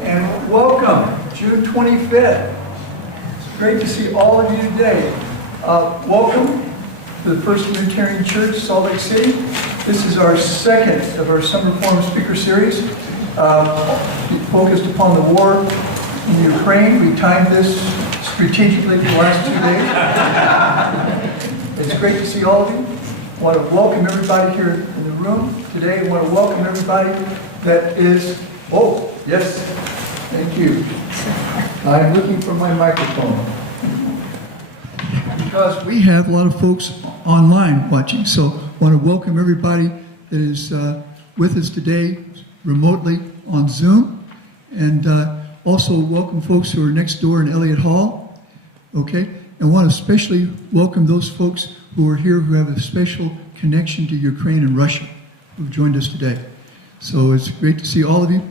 and welcome, June 25th. It's great to see all of you today. Welcome to the First Unitarian Church, Salt Lake City. This is our second of our Summer Forum Speaker Series, focused upon the war in Ukraine. We timed this strategically for the last 2 days. It's great to see all of you. I want to welcome everybody here in the room today. I want to welcome everybody that is, oh, yes, thank you. I'm looking for my microphone. Because we have a lot of folks online watching, so I want to welcome everybody that is with us today remotely on Zoom, and also welcome folks who are next door in Elliott Hall, okay? And I want to especially welcome those folks who are here who have a special connection to Ukraine and Russia who've joined us today. So it's great to see all of you.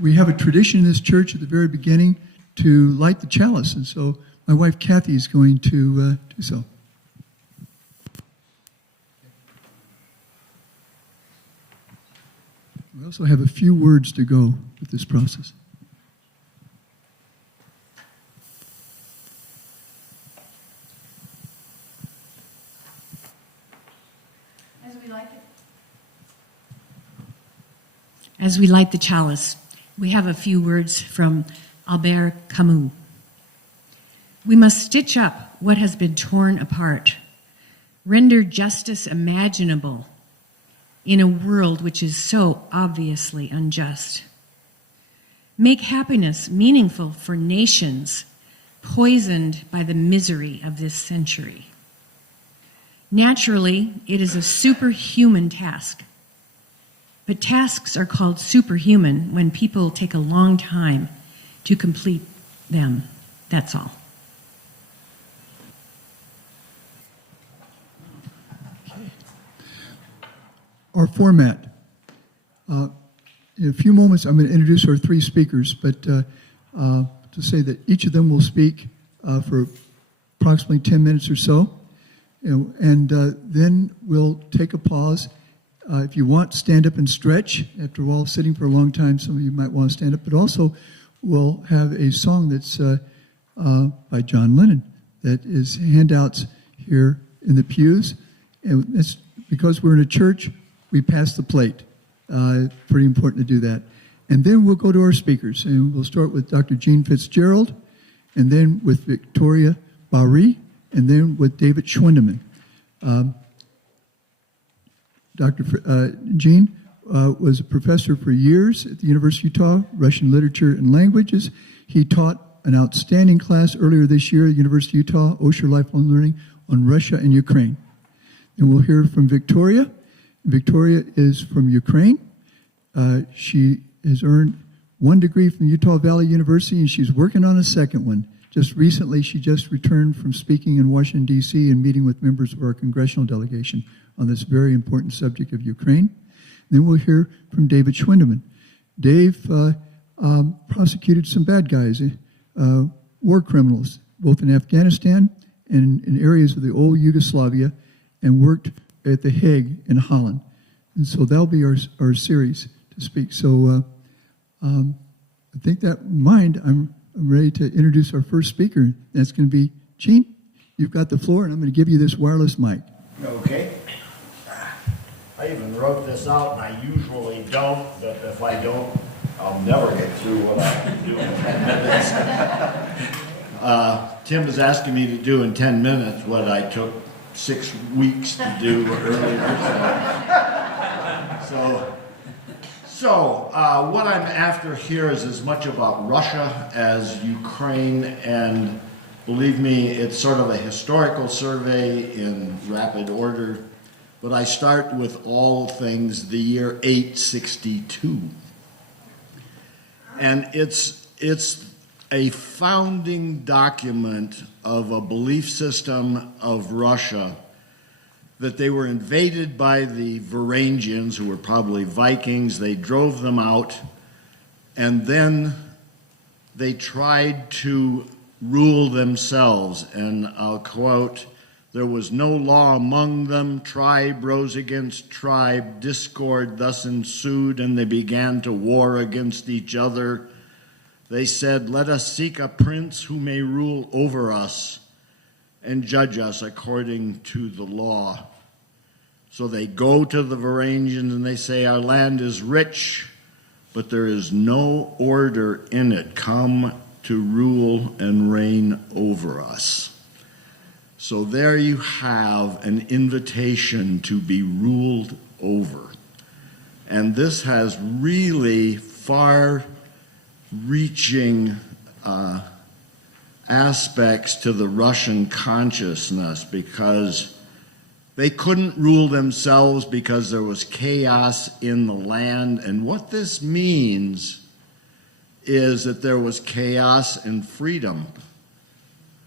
We have a tradition in this church at the very beginning to light the chalice, and so my wife Cathy is going to do so. We also have a few words to go with this process. As we light the chalice, we have a few words from Albert Camus. We must stitch up what has been torn apart, render justice imaginable in a world which is so obviously unjust. Make happiness meaningful for nations poisoned by the misery of this century. Naturally, it is a superhuman task. But tasks are called superhuman when people take a long time to complete them. That's all. Okay. Our format. In a few moments, I'm going to introduce our three speakers, but to say that each of them will speak for approximately 10 minutes or so, and then we'll take a pause. If you want, stand up and stretch. After all, sitting for a long time, some of you might want to stand up. But also, we'll have a song that's by John Lennon that is handouts here in the pews. And that's because we're in a church, we pass the plate. Pretty important to do that. And then we'll go to our speakers. And we'll start with Dr. Jean Fitzgerald, and then with Viktoriia Bahrii, and then with David Schwendiman. Dr. Jean was a professor for years at the University of Utah, Russian literature and languages. He taught an outstanding class earlier this year at the University of Utah, Osher Lifelong Learning, on Russia and Ukraine. And we'll hear from Viktoriia. Viktoriia is from Ukraine. She has earned 1 degree from Utah Valley University, and she's working on a second one. Just recently, she just returned from speaking in Washington, D.C. and meeting with members of our congressional delegation on this very important subject of Ukraine. Then we'll hear from David Schwendiman. Dave prosecuted some bad guys, war criminals, both in Afghanistan and in areas of the old Yugoslavia, and worked at The Hague in Holland. And so that'll be our series to speak. So I think that in mind, I'm ready to introduce our first speaker. That's going to be Jean. You've got the floor, and I'm going to give you this wireless mic. Okay. I even wrote this out, and I usually don't, but if I don't, I'll never get through what I do in 10 minutes. Tim was asking me to do in 10 minutes what I took 6 weeks to do earlier. So what I'm after here is as much about Russia as Ukraine, and believe me, it's sort of a historical survey in rapid order. But I start with all things the year 862. And it's a founding document of a belief system of Russia that they were invaded by the Varangians, who were probably Vikings. They drove them out, and then they tried to rule themselves. And I'll quote There was no law among them. Tribe rose against tribe. Discord thus ensued, and they began to war against each other. They said, "Let us seek a prince who may rule over us and judge us according to the law." So they go to the Varangians and they say, "Our land is rich, but there is no order in it. Come to rule and reign over us." So there you have an invitation to be ruled over. And this has really far-reaching aspects to the Russian consciousness, because they couldn't rule themselves because there was chaos in the land. And what this means is that there was chaos and freedom.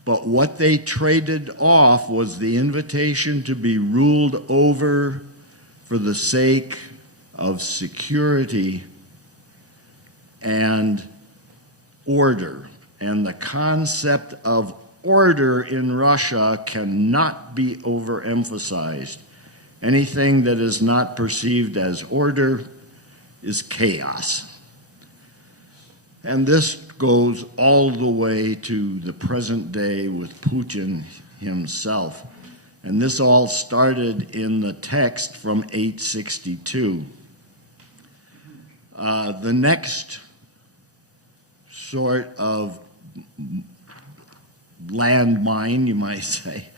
But what they traded off was the invitation to be ruled over for the sake of security and order. And the concept of order in Russia cannot be overemphasized. Anything that is not perceived as order is chaos. And this goes all the way to the present day with Putin himself. And this all started in the text from 862. The next sort of landmine, you might say,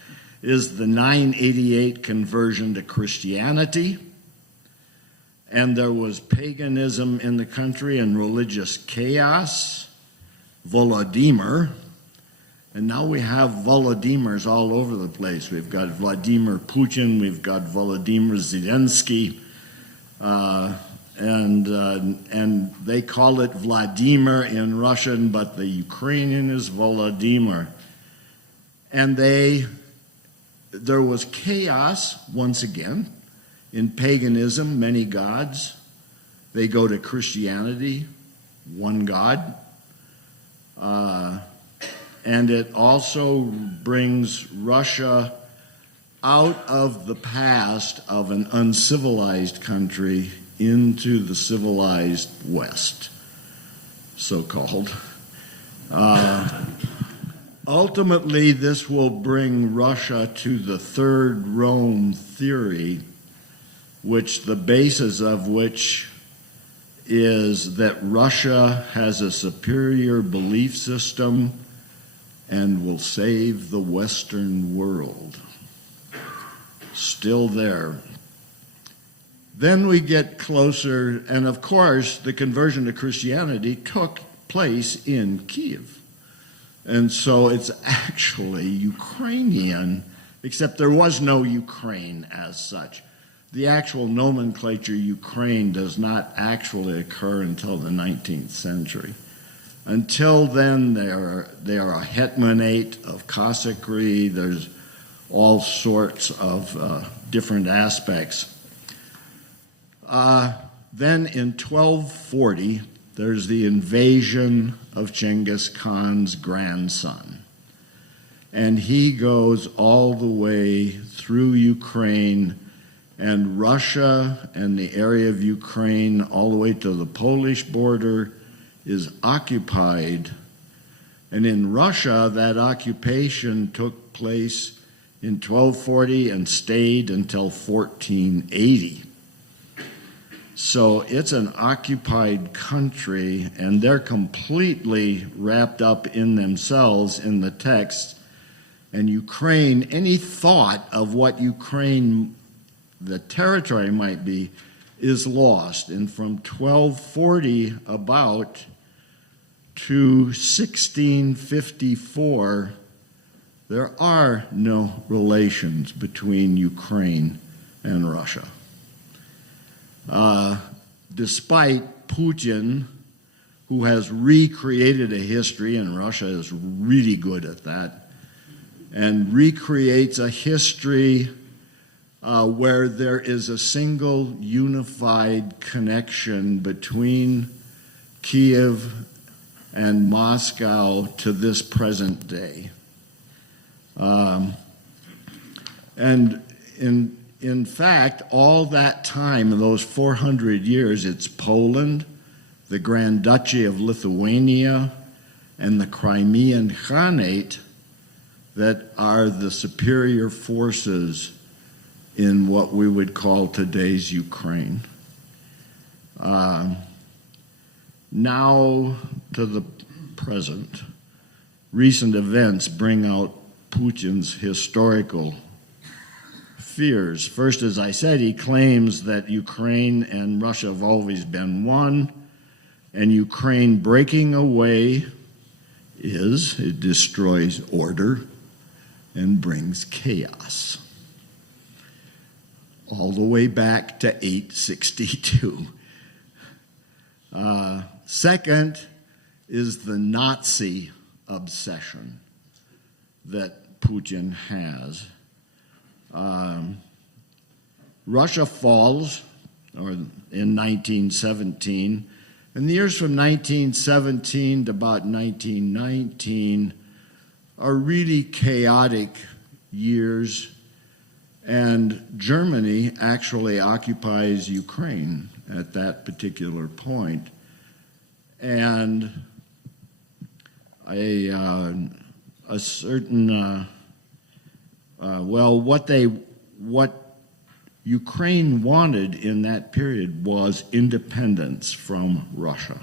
is the 988 conversion to Christianity. And there was paganism in the country and religious chaos. Volodymyr, and now we have Volodymyrs all over the place. We've got Vladimir Putin, we've got Volodymyr Zelensky, and they call it Vladimir in Russian, but the Ukrainian is Volodymyr. And there was chaos once again in paganism, many gods. They go to Christianity, one God. And it also brings Russia out of the past of an uncivilized country into the civilized West, so-called. Ultimately, this will bring Russia to the Third Rome theory, which the basis of which is that Russia has a superior belief system and will save the Western world. Still there. Then we get closer, and of course, the conversion to Christianity took place in Kiev. And so it's actually Ukrainian, except there was no Ukraine as such. The actual nomenclature Ukraine does not actually occur until the 19th century. Until then, they are a hetmanate of Cossackry. There's all sorts of different aspects. Then in 1240, there's the invasion of Genghis Khan's grandson. And he goes all the way through Ukraine and Russia, and the area of Ukraine all the way to the Polish border is occupied. And in Russia, that occupation took place in 1240 and stayed until 1480. So it's an occupied country, and they're completely wrapped up in themselves in the text. And Ukraine, any thought of what Ukraine, the territory might be, is lost. And from 1240 about to 1654, there are no relations between Ukraine and Russia. Despite Putin, who has recreated a history, and Russia is really good at that, and recreates a history where there is a single unified connection between Kiev and Moscow to this present day. And in fact, all that time, in those 400 years, it's Poland, the Grand Duchy of Lithuania, and the Crimean Khanate that are the superior forces in what we would call today's Ukraine. Now to the present. Recent events bring out Putin's historical fears. First, as I said, he claims that Ukraine and Russia have always been one, and Ukraine breaking away it destroys order and brings chaos. All the way back to 862. Second is the Nazi obsession that Putin has. Russia falls in 1917, and the years from 1917 to about 1919 are really chaotic years, and Germany actually occupies Ukraine at that particular point. And a certain what Ukraine wanted in that period was independence from Russia.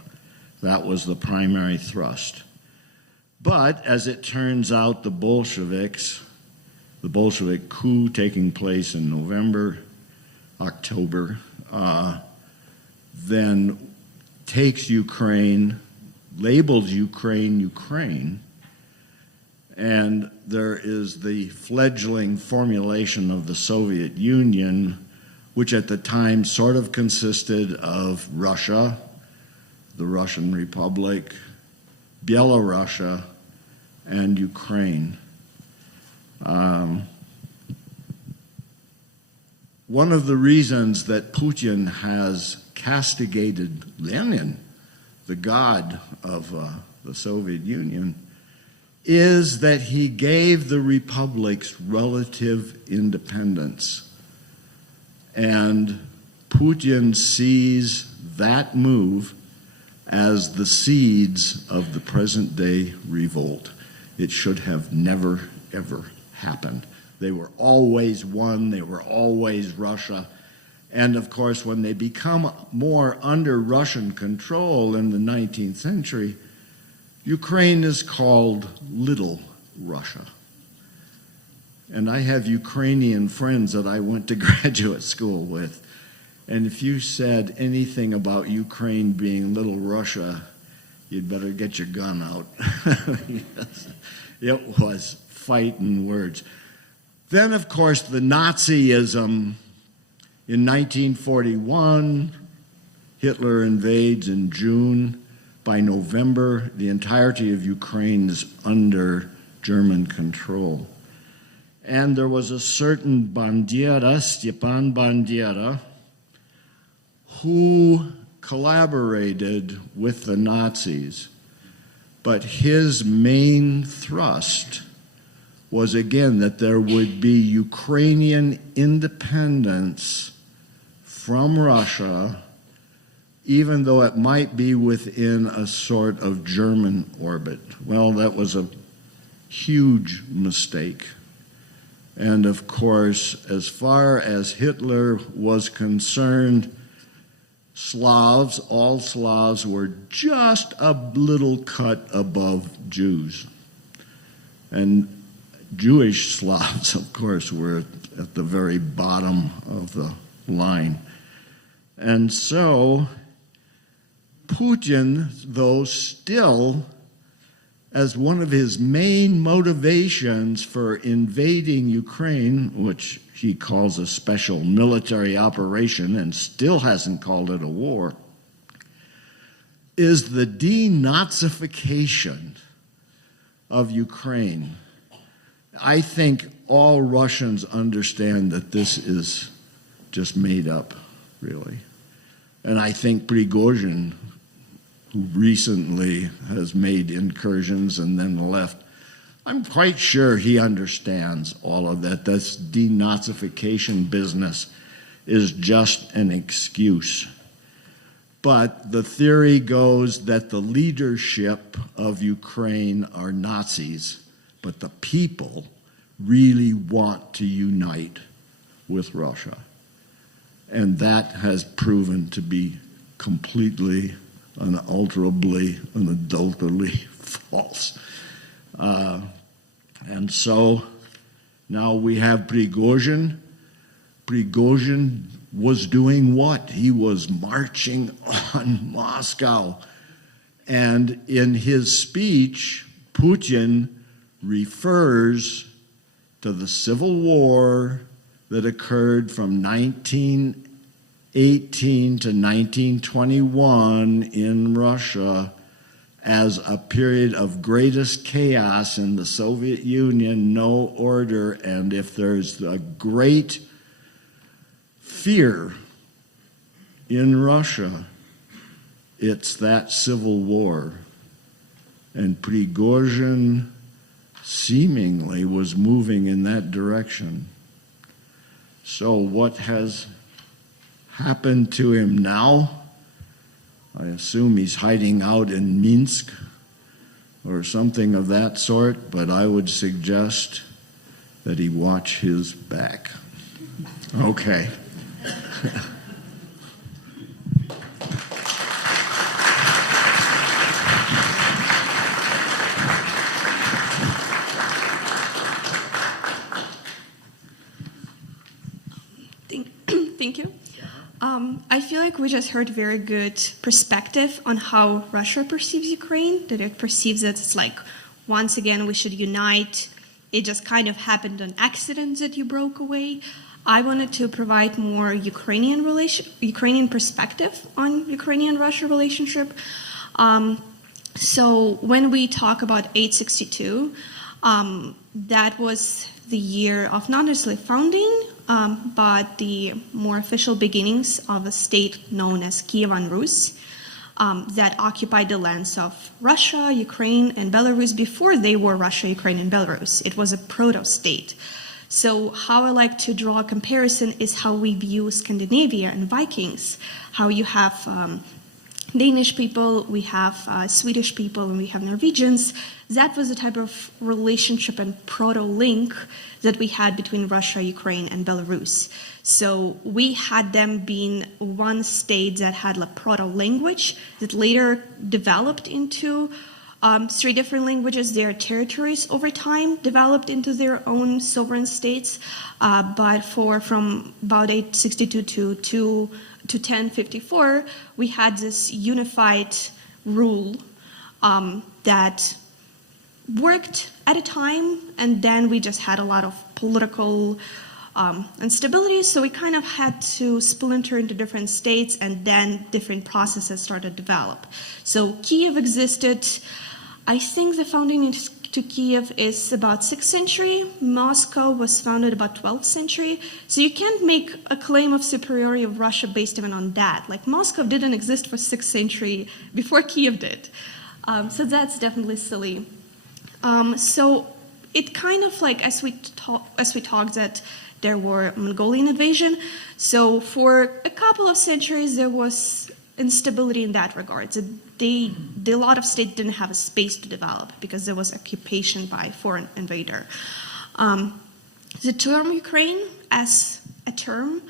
That was the primary thrust. But as it turns out, the Bolshevik coup taking place in October, then takes Ukraine, labels Ukraine, and there is the fledgling formulation of the Soviet Union, which at the time sort of consisted of Russia, the Russian Republic, Belarus, and Ukraine. One of the reasons that Putin has castigated Lenin, the god of the Soviet Union, is that he gave the republics relative independence. And Putin sees that move as the seeds of the present-day revolt. It should have never, ever happened. They were always one. They were always Russia. And, of course, when they become more under Russian control in the 19th century, Ukraine is called Little Russia. And I have Ukrainian friends that I went to graduate school with. And if you said anything about Ukraine being Little Russia, you'd better get your gun out. Yes. It was fighting words. Then, of course, the Nazism. In 1941, Hitler invades in June. By November, the entirety of Ukraine is under German control. And there was a certain Bandera, Stepan Bandera, who collaborated with the Nazis. But his main thrust was, again, that there would be Ukrainian independence from Russia, even though it might be within a sort of German orbit. Well, that was a huge mistake. And of course, as far as Hitler was concerned, Slavs, all Slavs, were just a little cut above Jews. And Jewish Slavs, of course, were at the very bottom of the line. And so Putin, though, still, as one of his main motivations for invading Ukraine, which he calls a special military operation and still hasn't called it a war, is the denazification of Ukraine. I think all Russians understand that this is just made up, really. And I think Prigozhin, who recently has made incursions and then left, I'm quite sure he understands all of that. This denazification business is just an excuse. But the theory goes that the leadership of Ukraine are Nazis, but the people really want to unite with Russia. And that has proven to be completely, unalterably, unadulterably false. And so now we have Prigozhin. Prigozhin was doing what? He was marching on Moscow. And in his speech, Putin refers to the civil war that occurred from 1918 to 1921 in Russia as a period of greatest chaos in the Soviet Union, no order, and if there's a great fear in Russia, it's that civil war. And Prigozhin seemingly was moving in that direction. So what has happened to him now? I assume he's hiding out in Minsk or something of that sort, but I would suggest that he watch his back. Okay. Thank you. I feel like we just heard very good perspective on how Russia perceives Ukraine, that it perceives it as like, once again, we should unite. It just kind of happened on accident that you broke away. I wanted to provide more Ukrainian perspective on Ukrainian-Russia relationship. So when we talk about 862, that was the year of not necessarily founding, but the more official beginnings of a state known as Kievan Rus that occupied the lands of Russia, Ukraine, and Belarus before they were Russia, Ukraine, and Belarus. It was a proto-state. So how I like to draw a comparison is how we view Scandinavia and Vikings, how you have Danish people, we have Swedish people, and we have Norwegians. That was the type of relationship and proto-link that we had between Russia, Ukraine, and Belarus. So we had them being one state that had a proto-language that later developed into three different languages. Their territories over time developed into their own sovereign states, but from about 862 to 1054, we had this unified rule that worked at a time, and then we just had a lot of political instability, so we kind of had to splinter into different states, and then different processes started to develop. So Kiev existed. I think the founding to Kiev is about 6th century. Moscow was founded about 12th century. So you can't make a claim of superiority of Russia based even on that. Like Moscow didn't exist for 6th century before Kiev did. So that's definitely silly. So it kind of like, as we talked that there were Mongolian invasion. So for a couple of centuries, there was instability in that regard. So a lot of states didn't have a space to develop because there was occupation by foreign invader. The term Ukraine as a term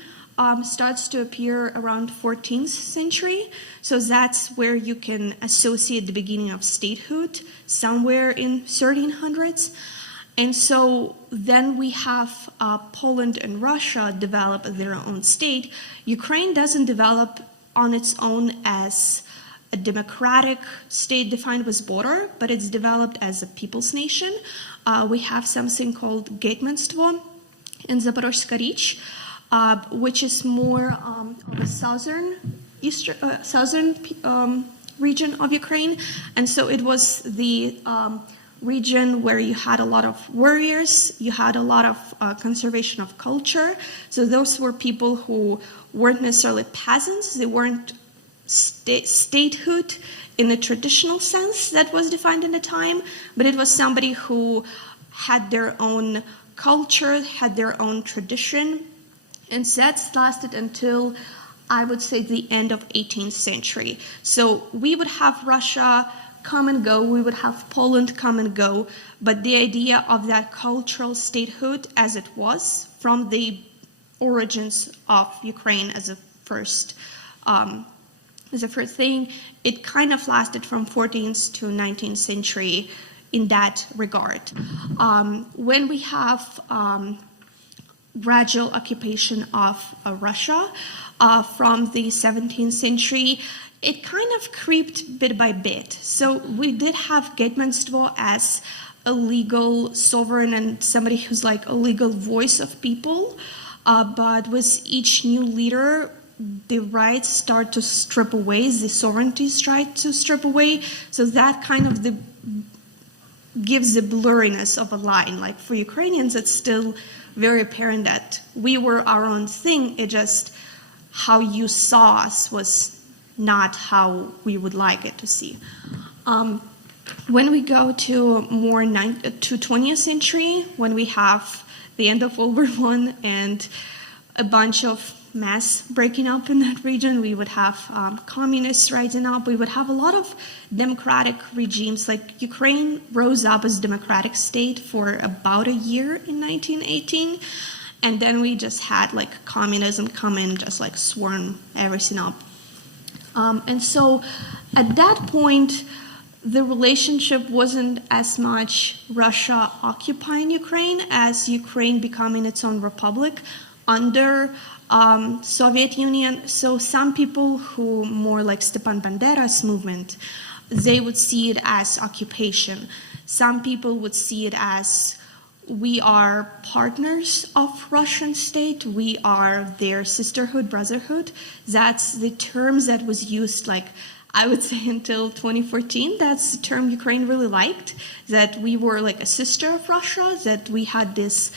starts to appear around 14th century. So that's where you can associate the beginning of statehood, somewhere in 1300s. And so then we have Poland and Russia develop their own state. Ukraine doesn't develop on its own as a democratic state defined with border, but it's developed as a people's nation. We have something called Гетьманство in Zaporozhska Sich, which is more of a southern region of Ukraine. And so it was the region where you had a lot of warriors, you had a lot of conservation of culture. So those were people who weren't necessarily peasants, they weren't statehood in the traditional sense that was defined in the time, but it was somebody who had their own culture, had their own tradition, and that's lasted until, I would say, the end of 18th century. So we would have Russia come and go, we would have Poland come and go, but the idea of that cultural statehood as it was from the origins of Ukraine as a first thing, it kind of lasted from 14th to 19th century in that regard. When we have gradual occupation of Russia from the 17th century, it kind of creeped bit by bit. So we did have Getmanstvo as a legal sovereign and somebody who's like a legal voice of people, but with each new leader, the rights start to strip away, the sovereignties try to strip away, so that kind of gives the blurriness of a line. Like for Ukrainians, it's still very apparent that we were our own thing, it just how you saw us was not how we would like it to see. When we go to more to 20th century, when we have the end of World War I and a bunch of mass breaking up in that region, we would have communists rising up, we would have a lot of democratic regimes. Like Ukraine rose up as a democratic state for about a year in 1918, and then we just had like communism come in, just like swarm everything up. And so at that point, the relationship wasn't as much Russia occupying Ukraine as Ukraine becoming its own republic under Soviet Union. So some people who more like Stepan Bandera's movement, they would see it as occupation. Some people would see it as we are partners of Russian state, we are their sisterhood, brotherhood. That's the terms that was used, like I would say until 2014, that's the term Ukraine really liked, that we were like a sister of Russia, that we had this,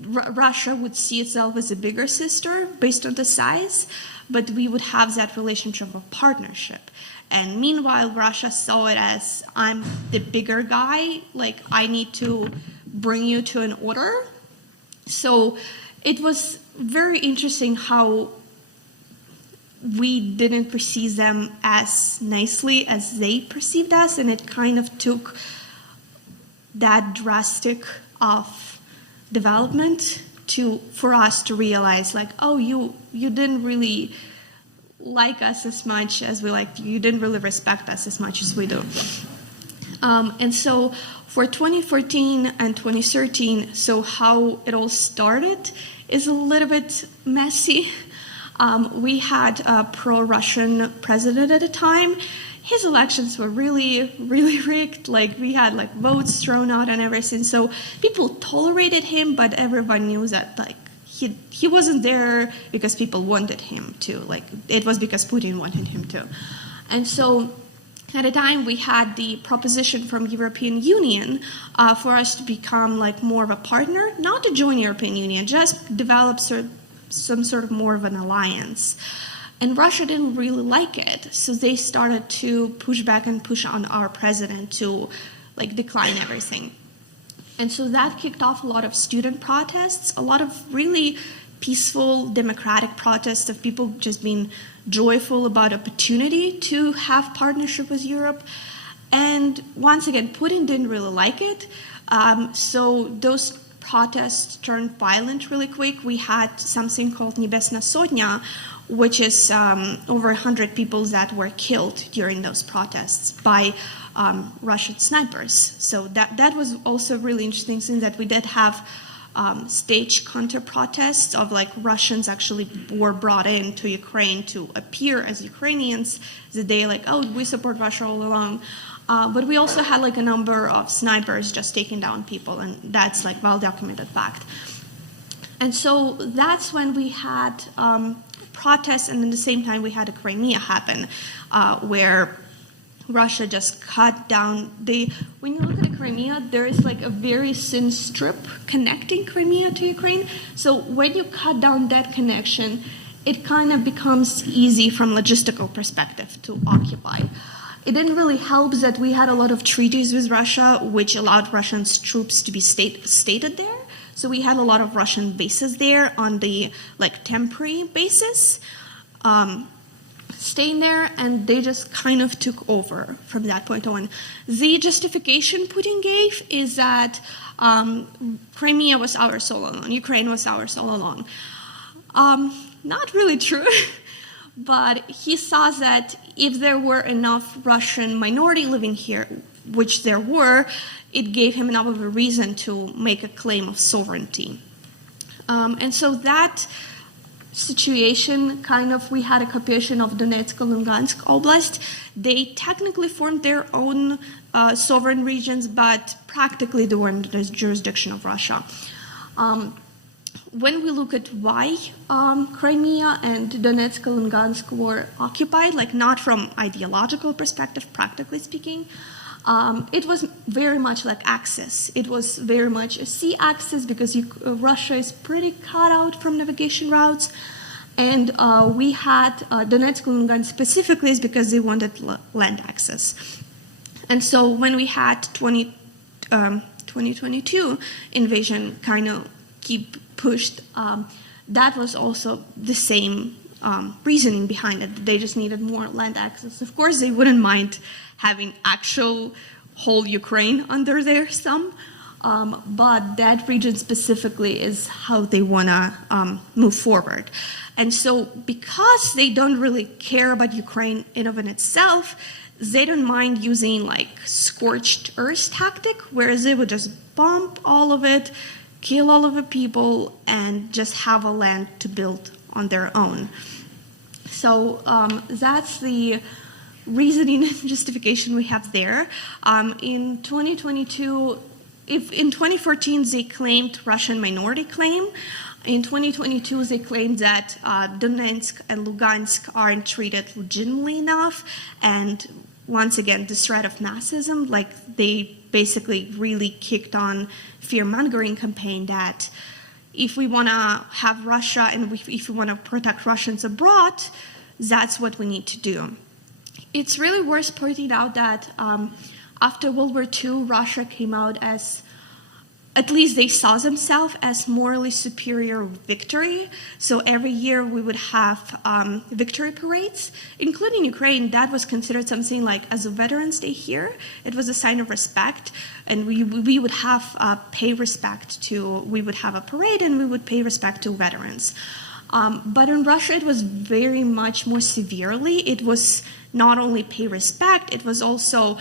Russia would see itself as a bigger sister based on the size, but we would have that relationship of partnership. And meanwhile, Russia saw it as, I'm the bigger guy, like I need to bring you to an order. So it was very interesting how we didn't perceive them as nicely as they perceived us, and it kind of took that drastic of development for us to realize, like, oh, you didn't really like us as much as we liked you. You didn't really respect us as much as we do. And so for 2014 and 2013, so how it all started is a little bit messy. We had a pro-Russian president at the time. His elections were really, really rigged. Like we had like votes thrown out and everything. So people tolerated him, but everyone knew that like he wasn't there because people wanted him to. Like it was because Putin wanted him to. And so at the time we had the proposition from European Union for us to become like more of a partner, not to join European Union, just develop some sort of more of an alliance. And Russia didn't really like it, so they started to push back and push on our president to like decline everything. And so that kicked off a lot of student protests, a lot of really peaceful democratic protests of people just being joyful about opportunity to have partnership with Europe. And once again, Putin didn't really like it, so those protests turned violent really quick. We had something called Nebesna Sotnya, which is over 100 people that were killed during those protests by Russian snipers. So that was also a really interesting thing, that we did have staged counter-protests of like Russians actually were brought in to Ukraine to appear as Ukrainians, that they like, oh, we support Russia all along. But we also had like a number of snipers just taking down people, and that's like well-documented fact. And so that's when we had protests, and at the same time we had a Crimea happen, where Russia just cut down when you look at the Crimea, there is like a very thin strip connecting Crimea to Ukraine. So when you cut down that connection, it kind of becomes easy from logistical perspective to occupy. It didn't really help that we had a lot of treaties with Russia, which allowed Russian troops to be stated there. So we had a lot of Russian bases there on the temporary basis, staying there, and they just kind of took over from that point on. The justification Putin gave is that Crimea was ours all along, Ukraine was ours all along. Not really true. But he saw that if there were enough Russian minority living here, which there were, it gave him enough of a reason to make a claim of sovereignty. And so that situation, we had a occupation of Donetsk and Lugansk Oblast. They technically formed their own sovereign regions, but practically they were under the jurisdiction of Russia. When we look at why Crimea and Donetsk and Lugansk were occupied, not from ideological perspective, practically speaking, it was very much like access. It was very much a sea access because Russia is pretty cut out from navigation routes. And we had Donetsk and Lugansk specifically is because they wanted land access. And so when we had 2022 invasion kind of keep pushed, that was also the same reasoning behind it. They just needed more land access. Of course, they wouldn't mind having actual whole Ukraine under their thumb, but that region specifically is how they want to move forward. And so because they don't really care about Ukraine in of itself, they don't mind using scorched earth tactic, whereas they would just bomb all of it, kill all of the people, and just have a land to build on their own. So that's the reasoning and justification we have there. In 2022, in 2014 they claimed Russian minority claim. In 2022 they claimed that Donetsk and Lugansk aren't treated legitimately enough, and once again the threat of Nazism, they basically really kicked on fear-mongering campaign that if we want to have Russia and if we want to protect Russians abroad, that's what we need to do. It's really worth pointing out that after World War II, Russia came out as, at least they saw themselves as morally superior victory. So every year we would have victory parades, including Ukraine. That was considered something as a Veterans Day here. It was a sign of respect, and we would have we would have a parade and we would pay respect to veterans. But in Russia, it was very much more severely. It was not only pay respect, it was also,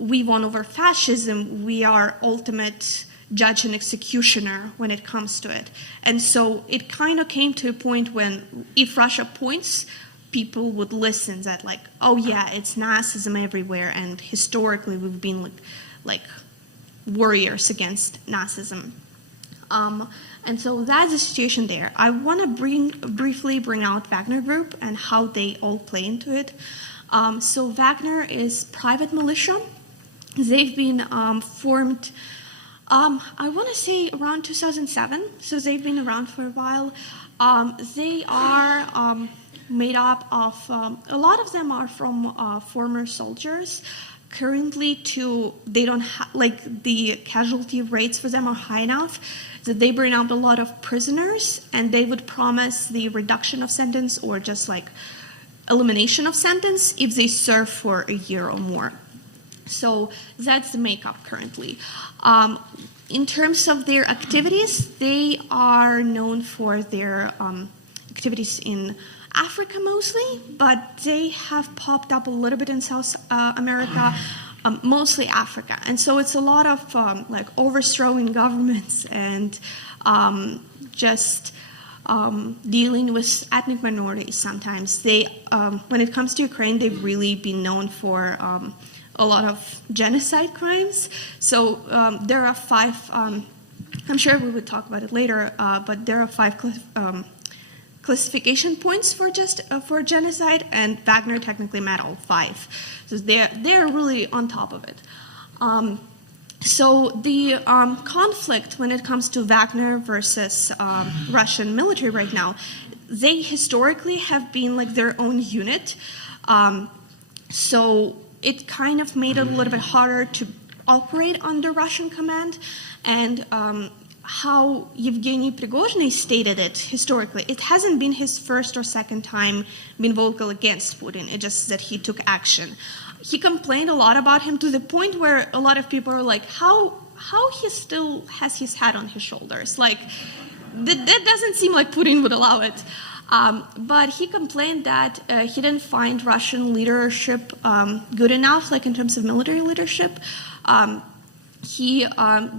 we won over fascism, we are ultimate judge and executioner when it comes to it. And so it kind of came to a point when if Russia points, people would listen that oh yeah, it's Nazism everywhere, and historically we've been warriors against Nazism. And so that's the situation there. I want to briefly bring out Wagner Group and how they all play into it. So Wagner is private militia. They've been formed, I want to say around 2007, so they've been around for a while. They are made up of, a lot of them are from former soldiers. Currently, they don't the casualty rates for them are high enough that they bring up a lot of prisoners, and they would promise the reduction of sentence or just elimination of sentence if they serve for a year or more. So that's the makeup currently. In terms of their activities, they are known for their activities in Africa mostly, but they have popped up a little bit in South America, mostly Africa. And so it's a lot of overthrowing governments and just dealing with ethnic minorities sometimes. They, when it comes to Ukraine, they've really been known for a lot of genocide crimes. So there are 5, I'm sure we would talk about it later, but there are 5 classification points for genocide, and Wagner technically met all 5. So they're really on top of it. So the conflict when it comes to Wagner versus Russian military right now, they historically have been their own unit. So it kind of made it a little bit harder to operate under Russian command. And how Yevgeny Prigozhin stated it historically, it hasn't been his first or second time being vocal against Putin. It's just that he took action. He complained a lot about him to the point where a lot of people are like, how he still has his head on his shoulders? Like, that doesn't seem like Putin would allow it. But he complained that he didn't find Russian leadership good enough, like in terms of military leadership. He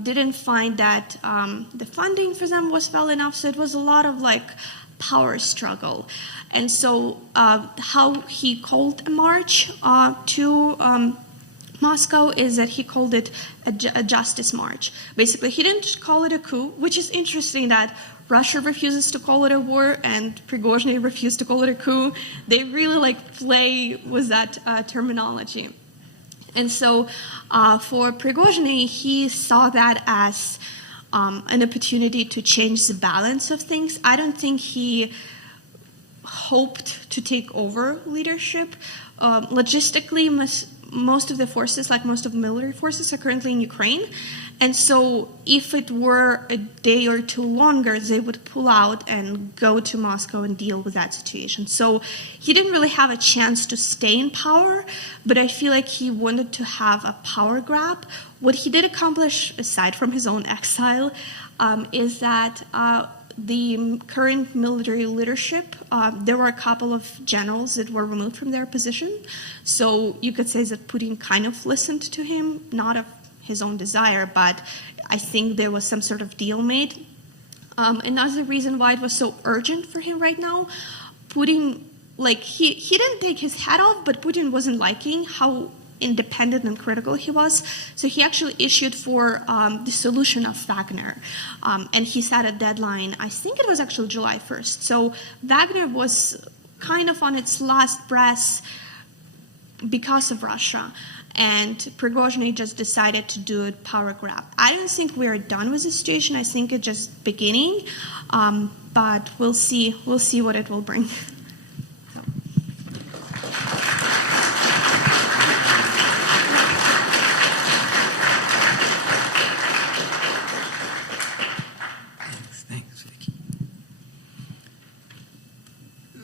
didn't find that the funding for them was well enough, so it was a lot of like power struggle. And so how he called a march to Moscow is that he called it a justice march. Basically, he didn't call it a coup, which is interesting that Russia refuses to call it a war and Prigozhin refused to call it a coup. They really like play with that terminology. And so for Prigozhin, he saw that as an opportunity to change the balance of things. I don't think he hoped to take over leadership. Logistically, most of the forces, like most of the military forces, are currently in Ukraine. And so if it were a day or two longer, they would pull out and go to Moscow and deal with that situation. So he didn't really have a chance to stay in power, but I feel like he wanted to have a power grab. What he did accomplish, aside from his own exile, is that the current military leadership, there were a couple of generals that were removed from their position. So you could say that Putin kind of listened to him, not of his own desire, but I think there was some sort of deal made. Another reason why it was so urgent for him right now, Putin, like he didn't take his hat off, but Putin wasn't liking how independent and critical he was. So he actually issued for the solution of Wagner. And he set a deadline, I think it was actually July 1st. So Wagner was kind of on its last breath because of Russia. And Prigozhin just decided to do a power grab. I don't think we are done with the situation. I think it's just beginning, but we'll see what it will bring. So. Thanks, Vicki.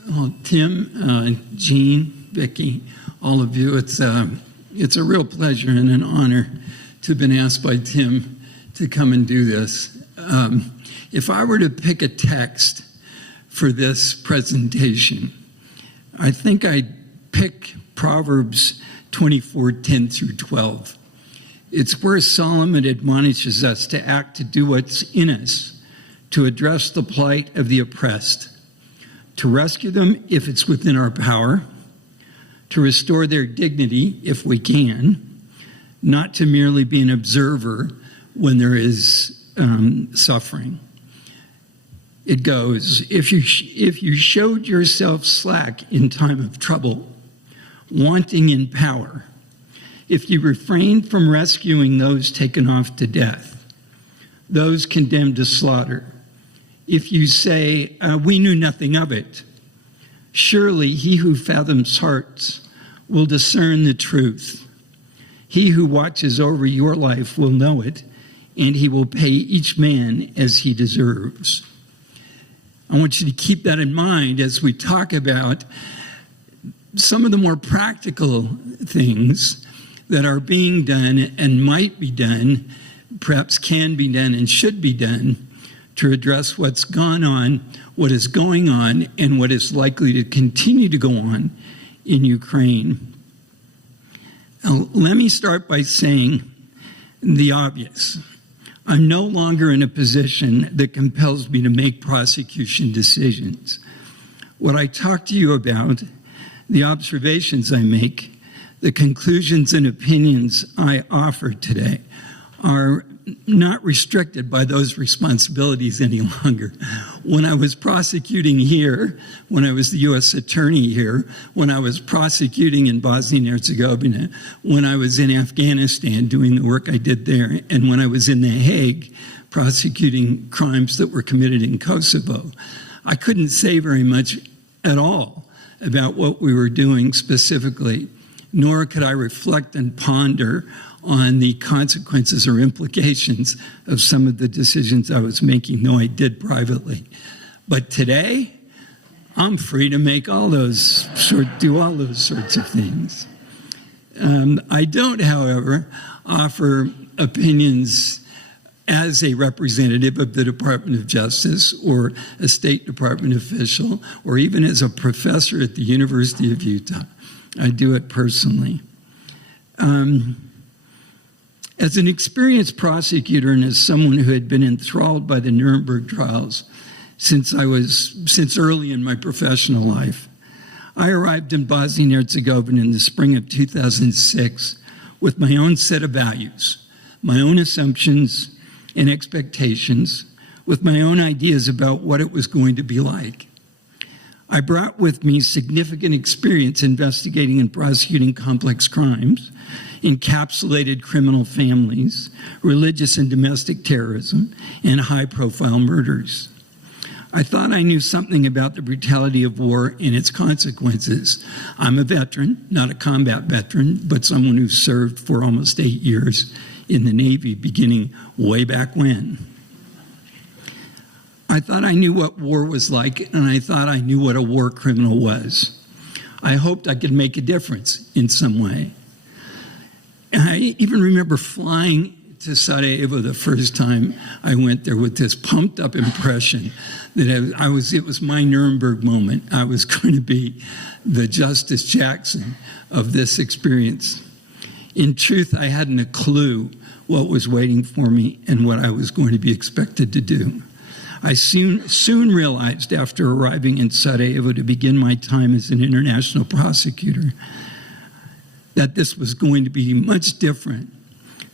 Well, Tim, Jean, Vicki, all of you, it's a real pleasure and an honor to have been asked by Tim to come and do this. If I were to pick a text for this presentation, I think I'd pick Proverbs 24:10-12. It's where Solomon admonishes us to act, to do what's in us, to address the plight of the oppressed, to rescue them if it's within our power, to restore their dignity if we can, not to merely be an observer when there is suffering. It goes, if you showed yourself slack in time of trouble, wanting in power, if you refrained from rescuing those taken off to death, those condemned to slaughter, if you say, we knew nothing of it, surely he who fathoms hearts will discern the truth. He who watches over your life will know it, and he will pay each man as he deserves. I want you to keep that in mind as we talk about some of the more practical things that are being done and might be done, perhaps can be done and should be done to address what's gone on, what is going on, and what is likely to continue to go on in Ukraine. Now, let me start by saying the obvious. I'm no longer in a position that compels me to make prosecution decisions. What I talk to you about, the observations I make, the conclusions and opinions I offer today are not restricted by those responsibilities any longer. When I was prosecuting here, when I was the U.S. attorney here, when I was prosecuting in Bosnia and Herzegovina, when I was in Afghanistan doing the work I did there, and when I was in The Hague prosecuting crimes that were committed in Kosovo, I couldn't say very much at all about what we were doing specifically nor could I reflect and ponder on the consequences or implications of some of the decisions I was making, though I did privately. But today, I'm free to make do all those sorts of things. I don't, however, offer opinions as a representative of the Department of Justice or a State Department official or even as a professor at the University of Utah. I do it personally. As an experienced prosecutor and as someone who had been enthralled by the Nuremberg trials since early in my professional life, I arrived in Bosnia and Herzegovina in the spring of 2006 with my own set of values, my own assumptions and expectations, with my own ideas about what it was going to be like. I brought with me significant experience investigating and prosecuting complex crimes, encapsulated criminal families, religious and domestic terrorism, and high-profile murders. I thought I knew something about the brutality of war and its consequences. I'm a veteran, not a combat veteran, but someone who served for almost 8 years in the Navy, beginning way back when. I thought I knew what war was like, and I thought I knew what a war criminal was. I hoped I could make a difference in some way. And I even remember flying to Sarajevo the first time I went there with this pumped up impression that it was my Nuremberg moment. I was going to be the Justice Jackson of this experience. In truth, I hadn't a clue what was waiting for me and what I was going to be expected to do. I soon realized after arriving in Sarajevo to begin my time as an international prosecutor that this was going to be much different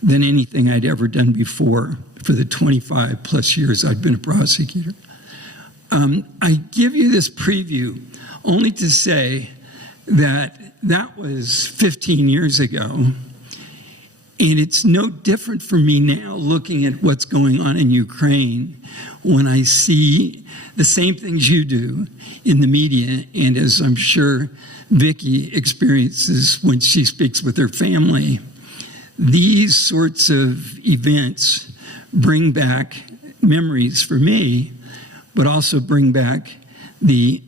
than anything I'd ever done before for the 25 plus years I'd been a prosecutor. I give you this preview only to say that was 15 years ago, and it's no different for me now looking at what's going on in Ukraine when I see the same things you do in the media, and as I'm sure Vicky experiences when she speaks with her family. These sorts of events bring back memories for me, but also bring back the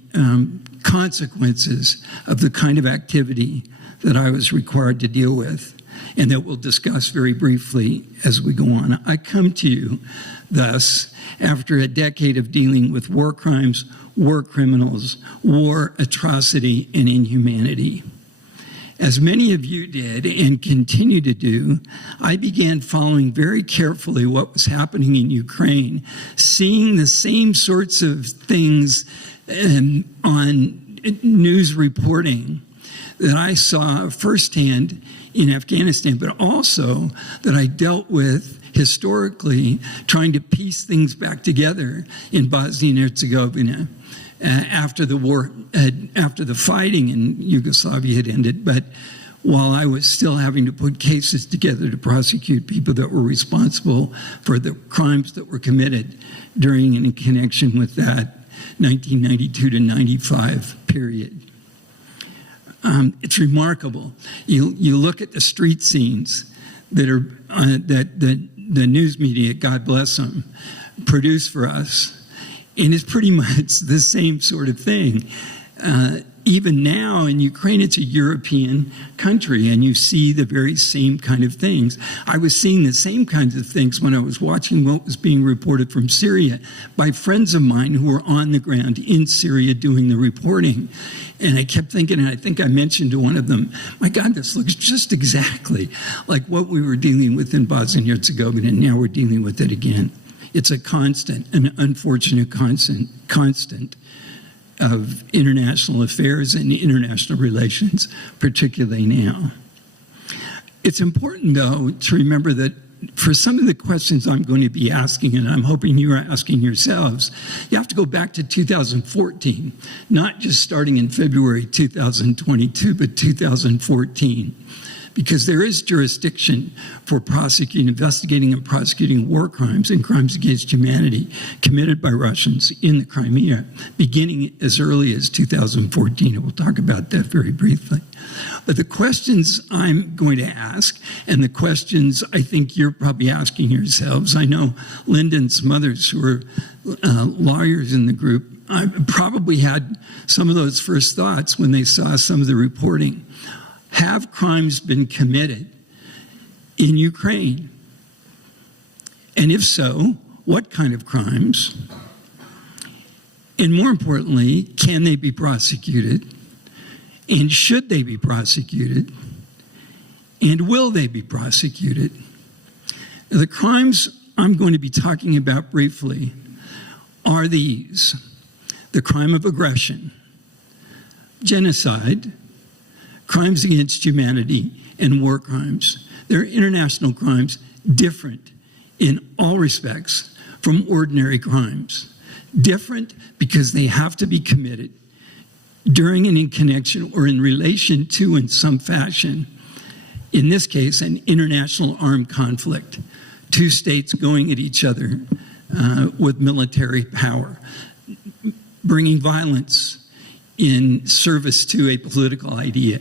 consequences of the kind of activity that I was required to deal with, and that we'll discuss very briefly as we go on. I come to you, thus, after a decade of dealing with war crimes, war criminals, war atrocity, and inhumanity. As many of you did and continue to do, I began following very carefully what was happening in Ukraine, seeing the same sorts of things on news reporting that I saw firsthand in Afghanistan, but also that I dealt with historically trying to piece things back together in Bosnia and Herzegovina. After the war, after the fighting in Yugoslavia had ended, but while I was still having to put cases together to prosecute people that were responsible for the crimes that were committed during and in connection with that 1992 to 95 period. It's remarkable. You look at the street scenes that are that the news media, God bless them, produce for us. And it's pretty much the same sort of thing. Even now in Ukraine, it's a European country, and you see the very same kind of things. I was seeing the same kinds of things when I was watching what was being reported from Syria by friends of mine who were on the ground in Syria doing the reporting. And I kept thinking, and I think I mentioned to one of them, my God, this looks just exactly like what we were dealing with in Bosnia and Herzegovina, and now we're dealing with it again. It's a constant, an unfortunate constant of international affairs and international relations, particularly now. It's important, though, to remember that for some of the questions I'm going to be asking, and I'm hoping you're asking yourselves, you have to go back to 2014, not just starting in February 2022, but 2014. because there is jurisdiction for investigating and prosecuting war crimes and crimes against humanity committed by Russians in the Crimea, beginning as early as 2014. And we'll talk about that very briefly. But the questions I'm going to ask, and the questions I think you're probably asking yourselves, I know Lyndon's mothers who are lawyers in the group, I probably had some of those first thoughts when they saw some of the reporting. Have crimes been committed in Ukraine? And if so, what kind of crimes? And more importantly, can they be prosecuted? And should they be prosecuted? And will they be prosecuted? The crimes I'm going to be talking about briefly are these: the crime of aggression, genocide, crimes against humanity, and war crimes. They're international crimes, different in all respects from ordinary crimes. Different because they have to be committed during and in connection or in relation to, in some fashion, in this case, an international armed conflict. Two states going at each other with military power, bringing violence in service to a political idea.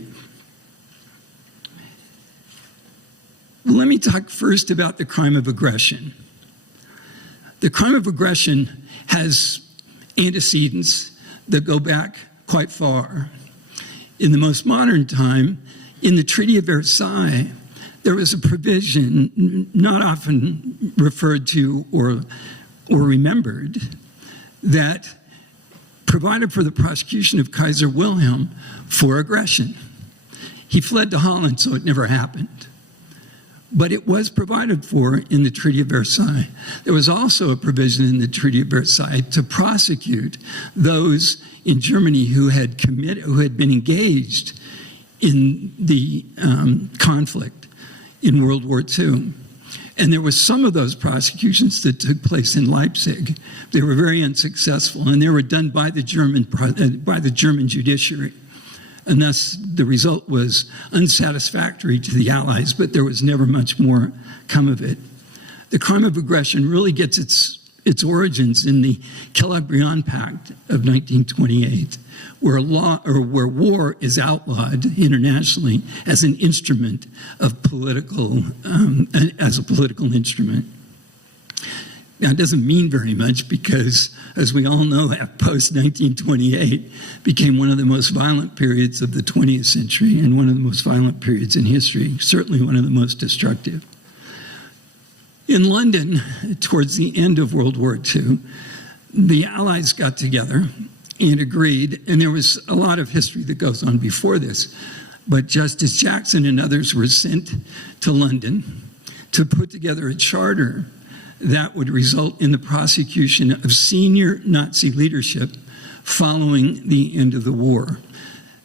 Let me talk first about the crime of aggression. The crime of aggression has antecedents that go back quite far. In the most modern time, in the Treaty of Versailles, there was a provision not often referred to or remembered that provided for the prosecution of Kaiser Wilhelm for aggression. He fled to Holland, so it never happened. But it was provided for in the Treaty of Versailles. There was also a provision in the Treaty of Versailles to prosecute those in Germany who had been engaged in the conflict in World War II. And there were some of those prosecutions that took place in Leipzig. They were very unsuccessful, and they were done by the German judiciary. And thus, the result was unsatisfactory to the Allies, but there was never much more come of it. The crime of aggression really gets its origins in the Kellogg-Briand Pact of 1928, where war is outlawed internationally as an instrument of political instrument. Now, it doesn't mean very much because, as we all know, post-1928 became one of the most violent periods of the 20th century and one of the most violent periods in history, certainly one of the most destructive. In London, towards the end of World War II, the Allies got together and agreed, and there was a lot of history that goes on before this, but Justice Jackson and others were sent to London to put together a charter that would result in the prosecution of senior Nazi leadership following the end of the war.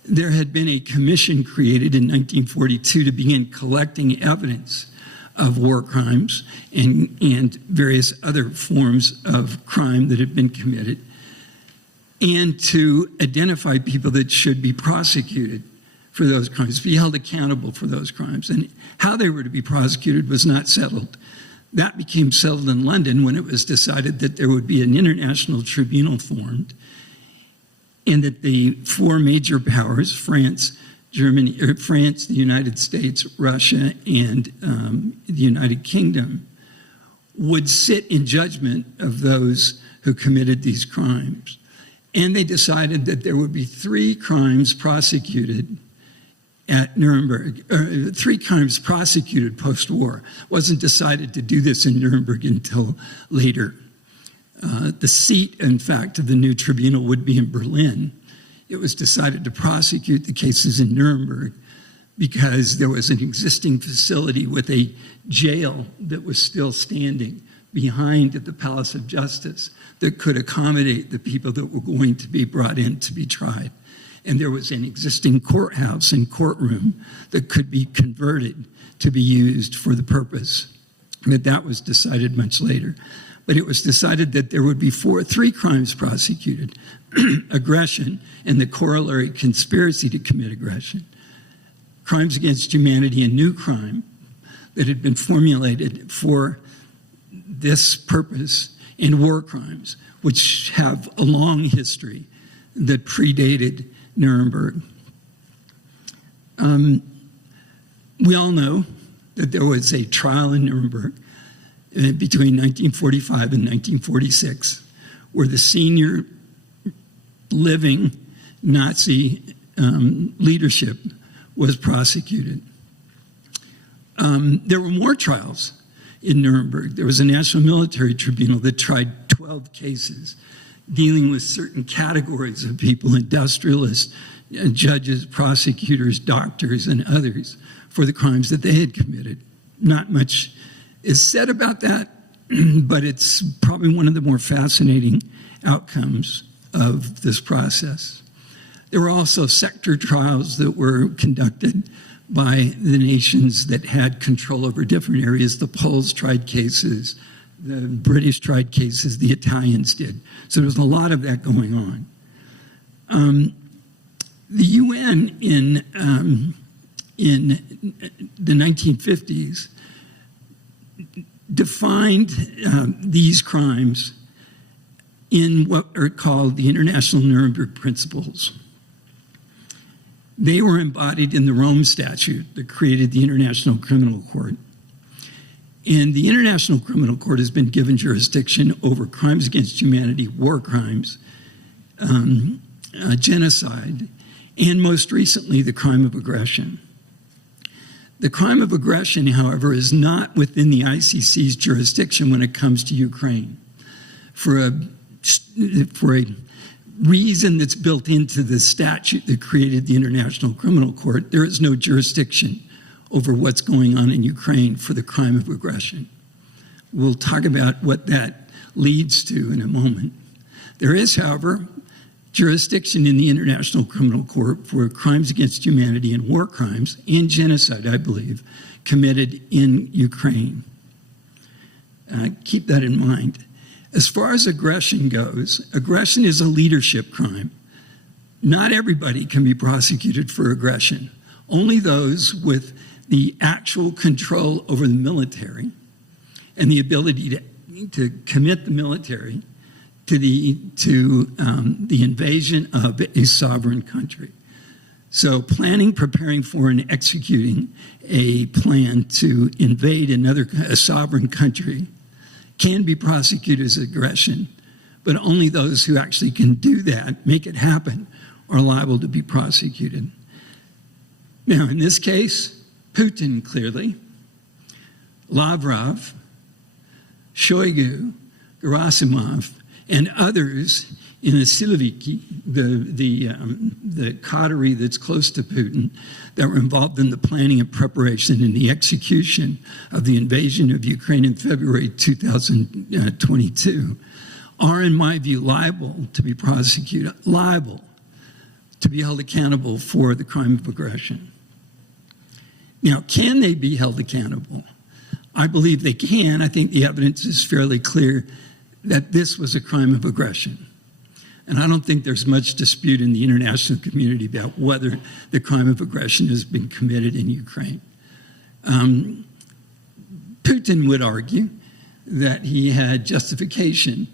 There had been a commission created in 1942 to begin collecting evidence of war crimes and various other forms of crime that had been committed, and to identify people that should be prosecuted for those crimes, be held accountable for those crimes. And how they were to be prosecuted was not settled. That became settled in London when it was decided that there would be an international tribunal formed, and that the four major powers, France, the United States, Russia, and the United Kingdom, would sit in judgment of those who committed these crimes. And they decided that there would be 3 crimes prosecuted at Nuremberg, 3 crimes prosecuted post-war. It wasn't decided to do this in Nuremberg until later. The seat, in fact, of the new tribunal would be in Berlin. It was decided to prosecute the cases in Nuremberg because there was an existing facility with a jail that was still standing behind the Palace of Justice that could accommodate the people that were going to be brought in to be tried. And there was an existing courthouse and courtroom that could be converted to be used for the purpose. But that was decided much later. But it was decided that there would be 3 crimes prosecuted: aggression and the corollary conspiracy to commit aggression, crimes against humanity, a new crime that had been formulated for this purpose, and war crimes, which have a long history that predated Nuremberg. We all know that there was a trial in Nuremberg between 1945 and 1946 where the senior living Nazi leadership was prosecuted. There were more trials in Nuremberg. There was a National Military Tribunal that tried 12 cases dealing with certain categories of people, industrialists, judges, prosecutors, doctors, and others, for the crimes that they had committed. Not much is said about that, but it's probably one of the more fascinating outcomes of this process. There were also sector trials that were conducted by the nations that had control over different areas. The Poles tried cases, the British tried cases, the Italians did. So there was a lot of that going on. The UN in the 1950s defined these crimes in what are called the International Nuremberg Principles. They were embodied in the Rome Statute that created the International Criminal Court. And the International Criminal Court has been given jurisdiction over crimes against humanity, war crimes, genocide, and most recently, the crime of aggression. The crime of aggression, however, is not within the ICC's jurisdiction when it comes to Ukraine. For a reason that's built into the statute that created the International Criminal Court, there is no jurisdiction over what's going on in Ukraine for the crime of aggression. We'll talk about what that leads to in a moment. There is, however, jurisdiction in the International Criminal Court for crimes against humanity and war crimes and genocide, I believe, committed in Ukraine. Keep that in mind. As far as aggression goes, aggression is a leadership crime. Not everybody can be prosecuted for aggression. Only those with the actual control over the military and the ability to commit the military to the invasion of a sovereign country. So planning, preparing for, and executing a plan to invade a sovereign country can be prosecuted as aggression, but only those who actually can do that, make it happen, are liable to be prosecuted. Now, in this case, Putin, clearly, Lavrov, Shoigu, Gerasimov, and others in the Siloviki, the coterie that's close to Putin, that were involved in the planning and preparation and the execution of the invasion of Ukraine in February 2022, are, in my view, liable to be prosecuted, liable to be held accountable for the crime of aggression. Now, can they be held accountable? I believe they can. I think the evidence is fairly clear that this was a crime of aggression. And I don't think there's much dispute in the international community about whether the crime of aggression has been committed in Ukraine. Putin would argue that he had justification,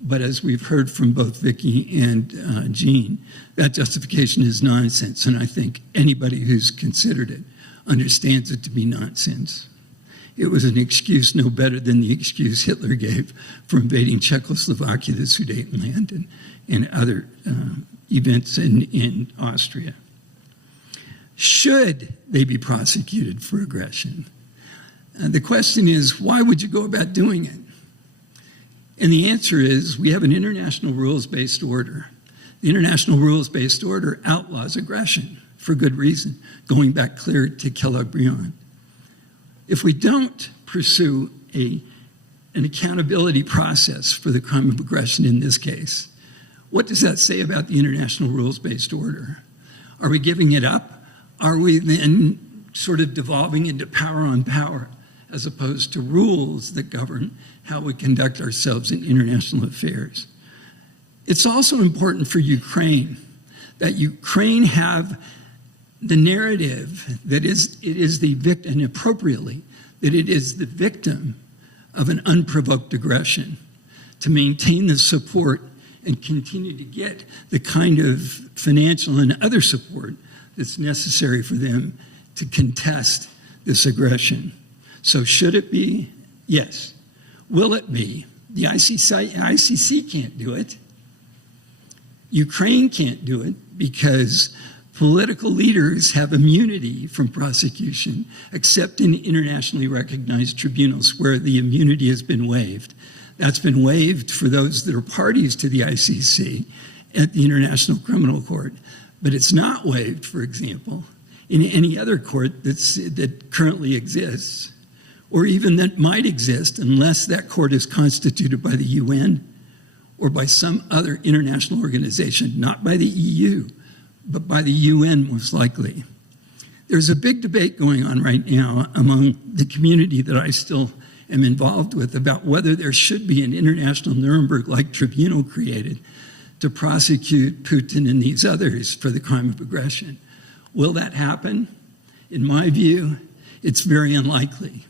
but as we've heard from both Vicky and Jean, that justification is nonsense, and I think anybody who's considered it understands it to be nonsense. It was an excuse no better than the excuse Hitler gave for invading Czechoslovakia, the Sudetenland, and other events in Austria. Should they be prosecuted for aggression? The question is, why would you go about doing it? And the answer is, we have an international rules-based order. The international rules-based order outlaws aggression for good reason, going back clear to Kellogg-Briand. If we don't pursue an accountability process for the crime of aggression in this case, what does that say about the international rules-based order? Are we giving it up? Are we then sort of devolving into power on power as opposed to rules that govern how we conduct ourselves in international affairs? It's also important for Ukraine that Ukraine have the narrative that it is the victim, and appropriately, that it is the victim of an unprovoked aggression, to maintain the support and continue to get the kind of financial and other support that's necessary for them to contest this aggression. So should it be? Yes. Will it be? The ICC can't do it. Ukraine can't do it because political leaders have immunity from prosecution, except in internationally recognized tribunals where the immunity has been waived. That's been waived for those that are parties to the ICC at the International Criminal Court. But it's not waived, for example, in any other court that currently exists, or even that might exist unless that court is constituted by the UN or by some other international organization, not by the EU, but by the UN most likely. There's a big debate going on right now among the community that I still am involved with about whether there should be an international Nuremberg-like tribunal created to prosecute Putin and these others for the crime of aggression. Will that happen? In my view, it's very unlikely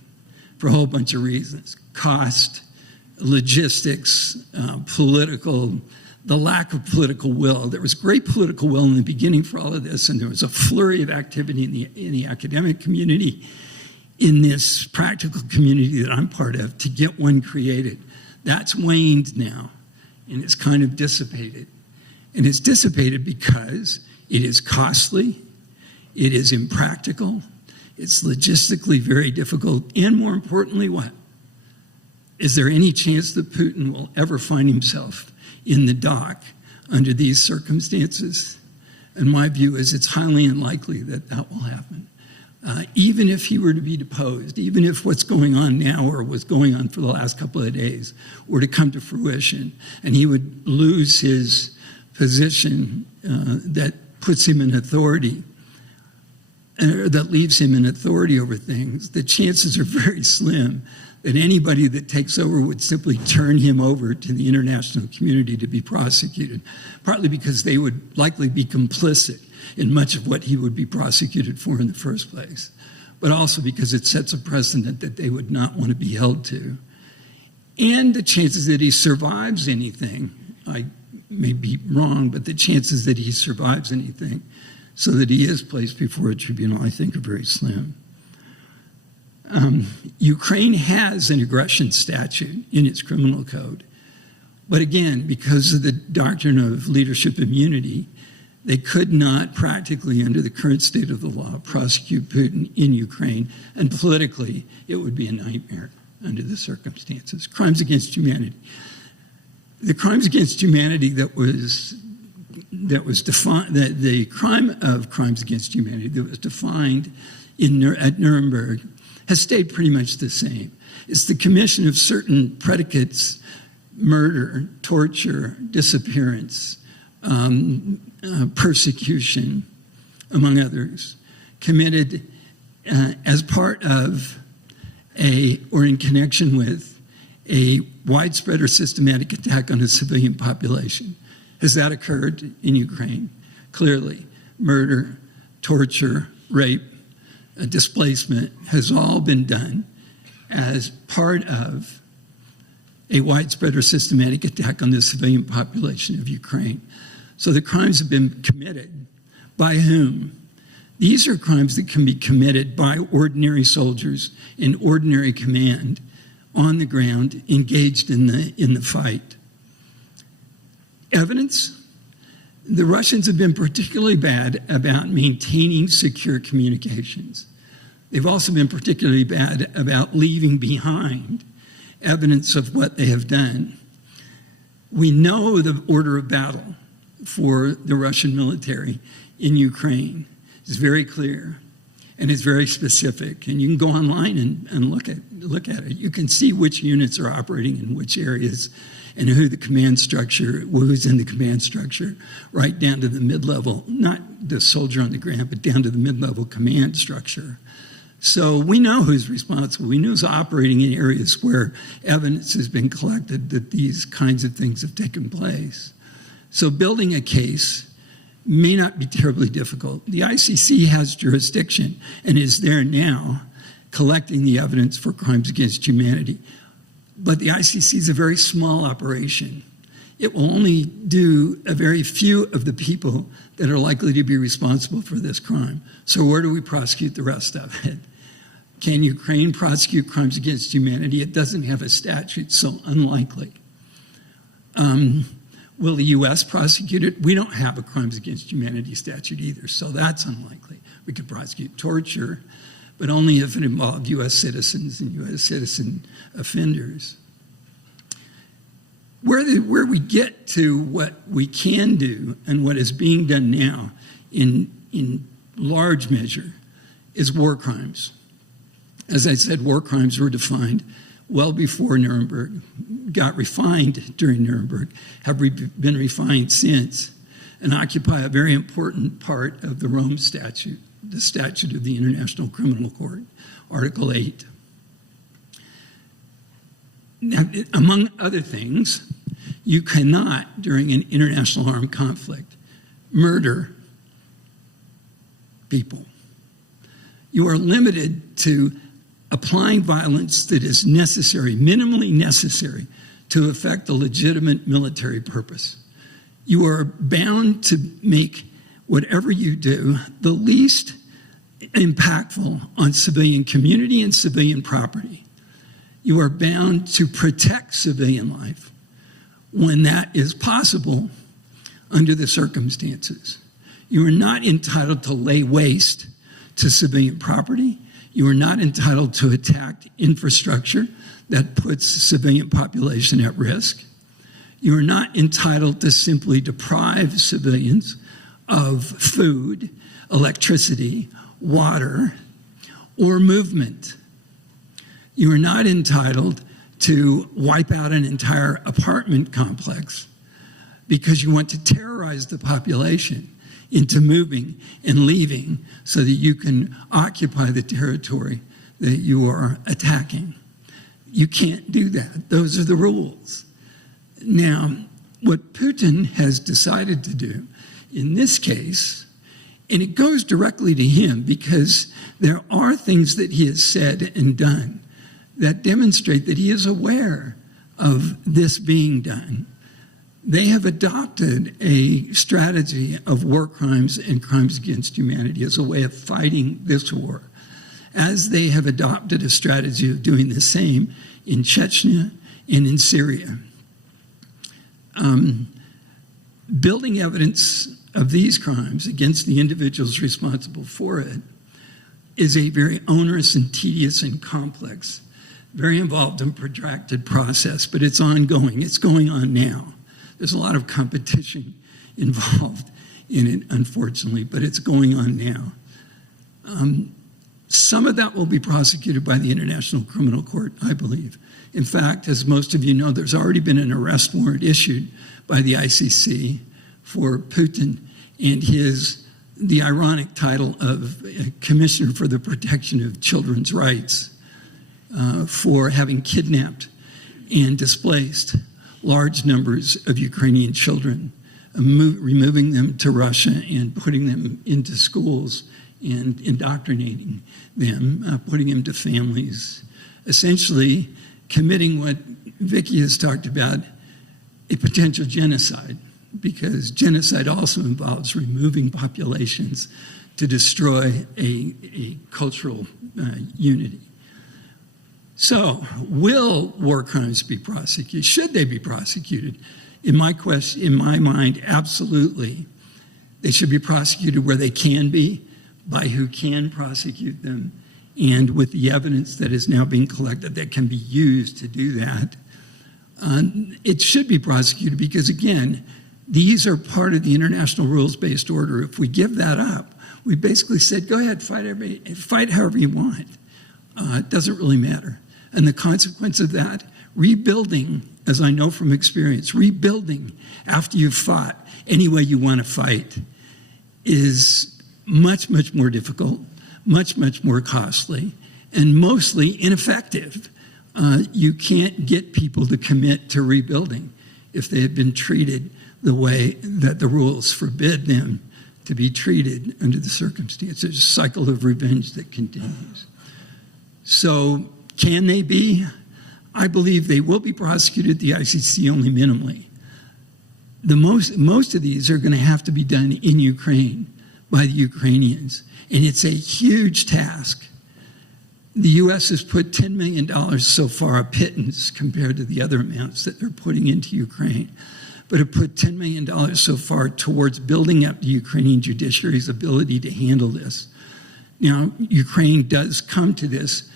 for a whole bunch of reasons. Cost, logistics, political, the lack of political will. There was great political will in the beginning for all of this, and there was a flurry of activity in the academic community, in this practical community that I'm part of, to get one created. That's waned now, and it's kind of dissipated. And it's dissipated because it is costly, it is impractical, it's logistically very difficult, and more importantly, what? Is there any chance that Putin will ever find himself in the dock under these circumstances? And my view is it's highly unlikely that that will happen. Even if he were to be deposed, even if what's going on now or was going on for the last couple of days were to come to fruition, and he would lose his position that puts him in authority, that leaves him in authority over things, the chances are very slim that anybody that takes over would simply turn him over to the international community to be prosecuted, partly because they would likely be complicit in much of what he would be prosecuted for in the first place, but also because it sets a precedent that they would not want to be held to. And the chances that he survives anything, I may be wrong, but the chances that he survives anything so that he is placed before a tribunal, I think, are very slim. Ukraine has an aggression statute in its criminal code. But again, because of the doctrine of leadership immunity, they could not practically, under the current state of the law, prosecute Putin in Ukraine. And politically, it would be a nightmare under the circumstances. Crimes against humanity. The crimes against humanity that was defined, the crime of crimes against humanity that was defined at Nuremberg has stayed pretty much the same. It's the commission of certain predicates, murder, torture, disappearance, persecution, among others, committed as part of or in connection with a widespread or systematic attack on a civilian population. Has that occurred in Ukraine? Clearly, murder, torture, rape, displacement has all been done as part of a widespread or systematic attack on the civilian population of Ukraine. So the crimes have been committed. By whom? These are crimes that can be committed by ordinary soldiers in ordinary command on the ground, engaged in the fight. Evidence? The Russians have been particularly bad about maintaining secure communications. They've also been particularly bad about leaving behind evidence of what they have done. We know the order of battle for the Russian military in Ukraine is very clear, and it's very specific. And you can go online and look at it. You can see which units are operating in which areas and who the command structure, who's in the command structure, right down to the mid-level, not the soldier on the ground, but down to the mid-level command structure. So we know who's responsible. We know who's operating in areas where evidence has been collected that these kinds of things have taken place. So building a case may not be terribly difficult. The ICC has jurisdiction and is there now collecting the evidence for crimes against humanity. But the ICC is a very small operation. It will only do a very few of the people that are likely to be responsible for this crime. So where do we prosecute the rest of it? Can Ukraine prosecute crimes against humanity? It doesn't have a statute, so unlikely. Will the U.S. prosecute it? We don't have a crimes against humanity statute either, so that's unlikely. We could prosecute torture, but only if it involved U.S. citizens and U.S. citizen offenders. Where we get to what we can do and what is being done now in large measure is war crimes. As I said, war crimes were defined well before Nuremberg, got refined during Nuremberg, have been refined since, and occupy a very important part of the Rome Statute, the Statute of the International Criminal Court, Article 8. Now, among other things, you cannot, during an international armed conflict, murder people. You are limited to applying violence that is necessary, minimally necessary, to effect a legitimate military purpose. You are bound to make whatever you do the least impactful on civilian community and civilian property. You are bound to protect civilian life when that is possible under the circumstances. You are not entitled to lay waste to civilian property. You are not entitled to attack infrastructure that puts the civilian population at risk. You are not entitled to simply deprive civilians of food, electricity, water, or movement. You are not entitled to wipe out an entire apartment complex because you want to terrorize the population into moving and leaving so that you can occupy the territory that you are attacking. You can't do that. Those are the rules. Now, what Putin has decided to do in this case, and it goes directly to him because there are things that he has said and done that demonstrate that he is aware of this being done. They have adopted a strategy of war crimes and crimes against humanity as a way of fighting this war, as they have adopted a strategy of doing the same in Chechnya and in Syria. Building evidence of these crimes against the individuals responsible for it is a very onerous and tedious and complex, very involved and protracted process, but it's ongoing. It's going on now. There's a lot of competition involved in it, unfortunately, but it's going on now. Some of that will be prosecuted by the International Criminal Court, I believe. In fact, as most of you know, there's already been an arrest warrant issued by the ICC for Putin and the ironic title of Commissioner for the Protection of Children's Rights for having kidnapped and displaced large numbers of Ukrainian children, removing them to Russia and putting them into schools and indoctrinating them, putting them to families, essentially committing what Vicky has talked about, a potential genocide, because genocide also involves removing populations to destroy a cultural unity. So, will war crimes be prosecuted? Should they be prosecuted? In my mind, absolutely. They should be prosecuted where they can be, by who can prosecute them, and with the evidence that is now being collected that can be used to do that. It should be prosecuted because, again, these are part of the international rules-based order. If we give that up, we basically said, go ahead, fight however you want. It doesn't really matter. And the consequence of that, rebuilding, as I know from experience, rebuilding after you've fought any way you want to fight is much, much more difficult, much, much more costly, and mostly ineffective. You can't get people to commit to rebuilding if they have been treated the way that the rules forbid them to be treated under the circumstances. It's a cycle of revenge that continues. So can they be? I believe they will be prosecuted at the ICC only minimally. Most of these are going to have to be done in Ukraine by the Ukrainians, and it's a huge task. The U.S. has put $10 million so far, a pittance compared to the other amounts that they're putting into Ukraine, but it put $10 million so far towards building up the Ukrainian judiciary's ability to handle this. Now, Ukraine does come to this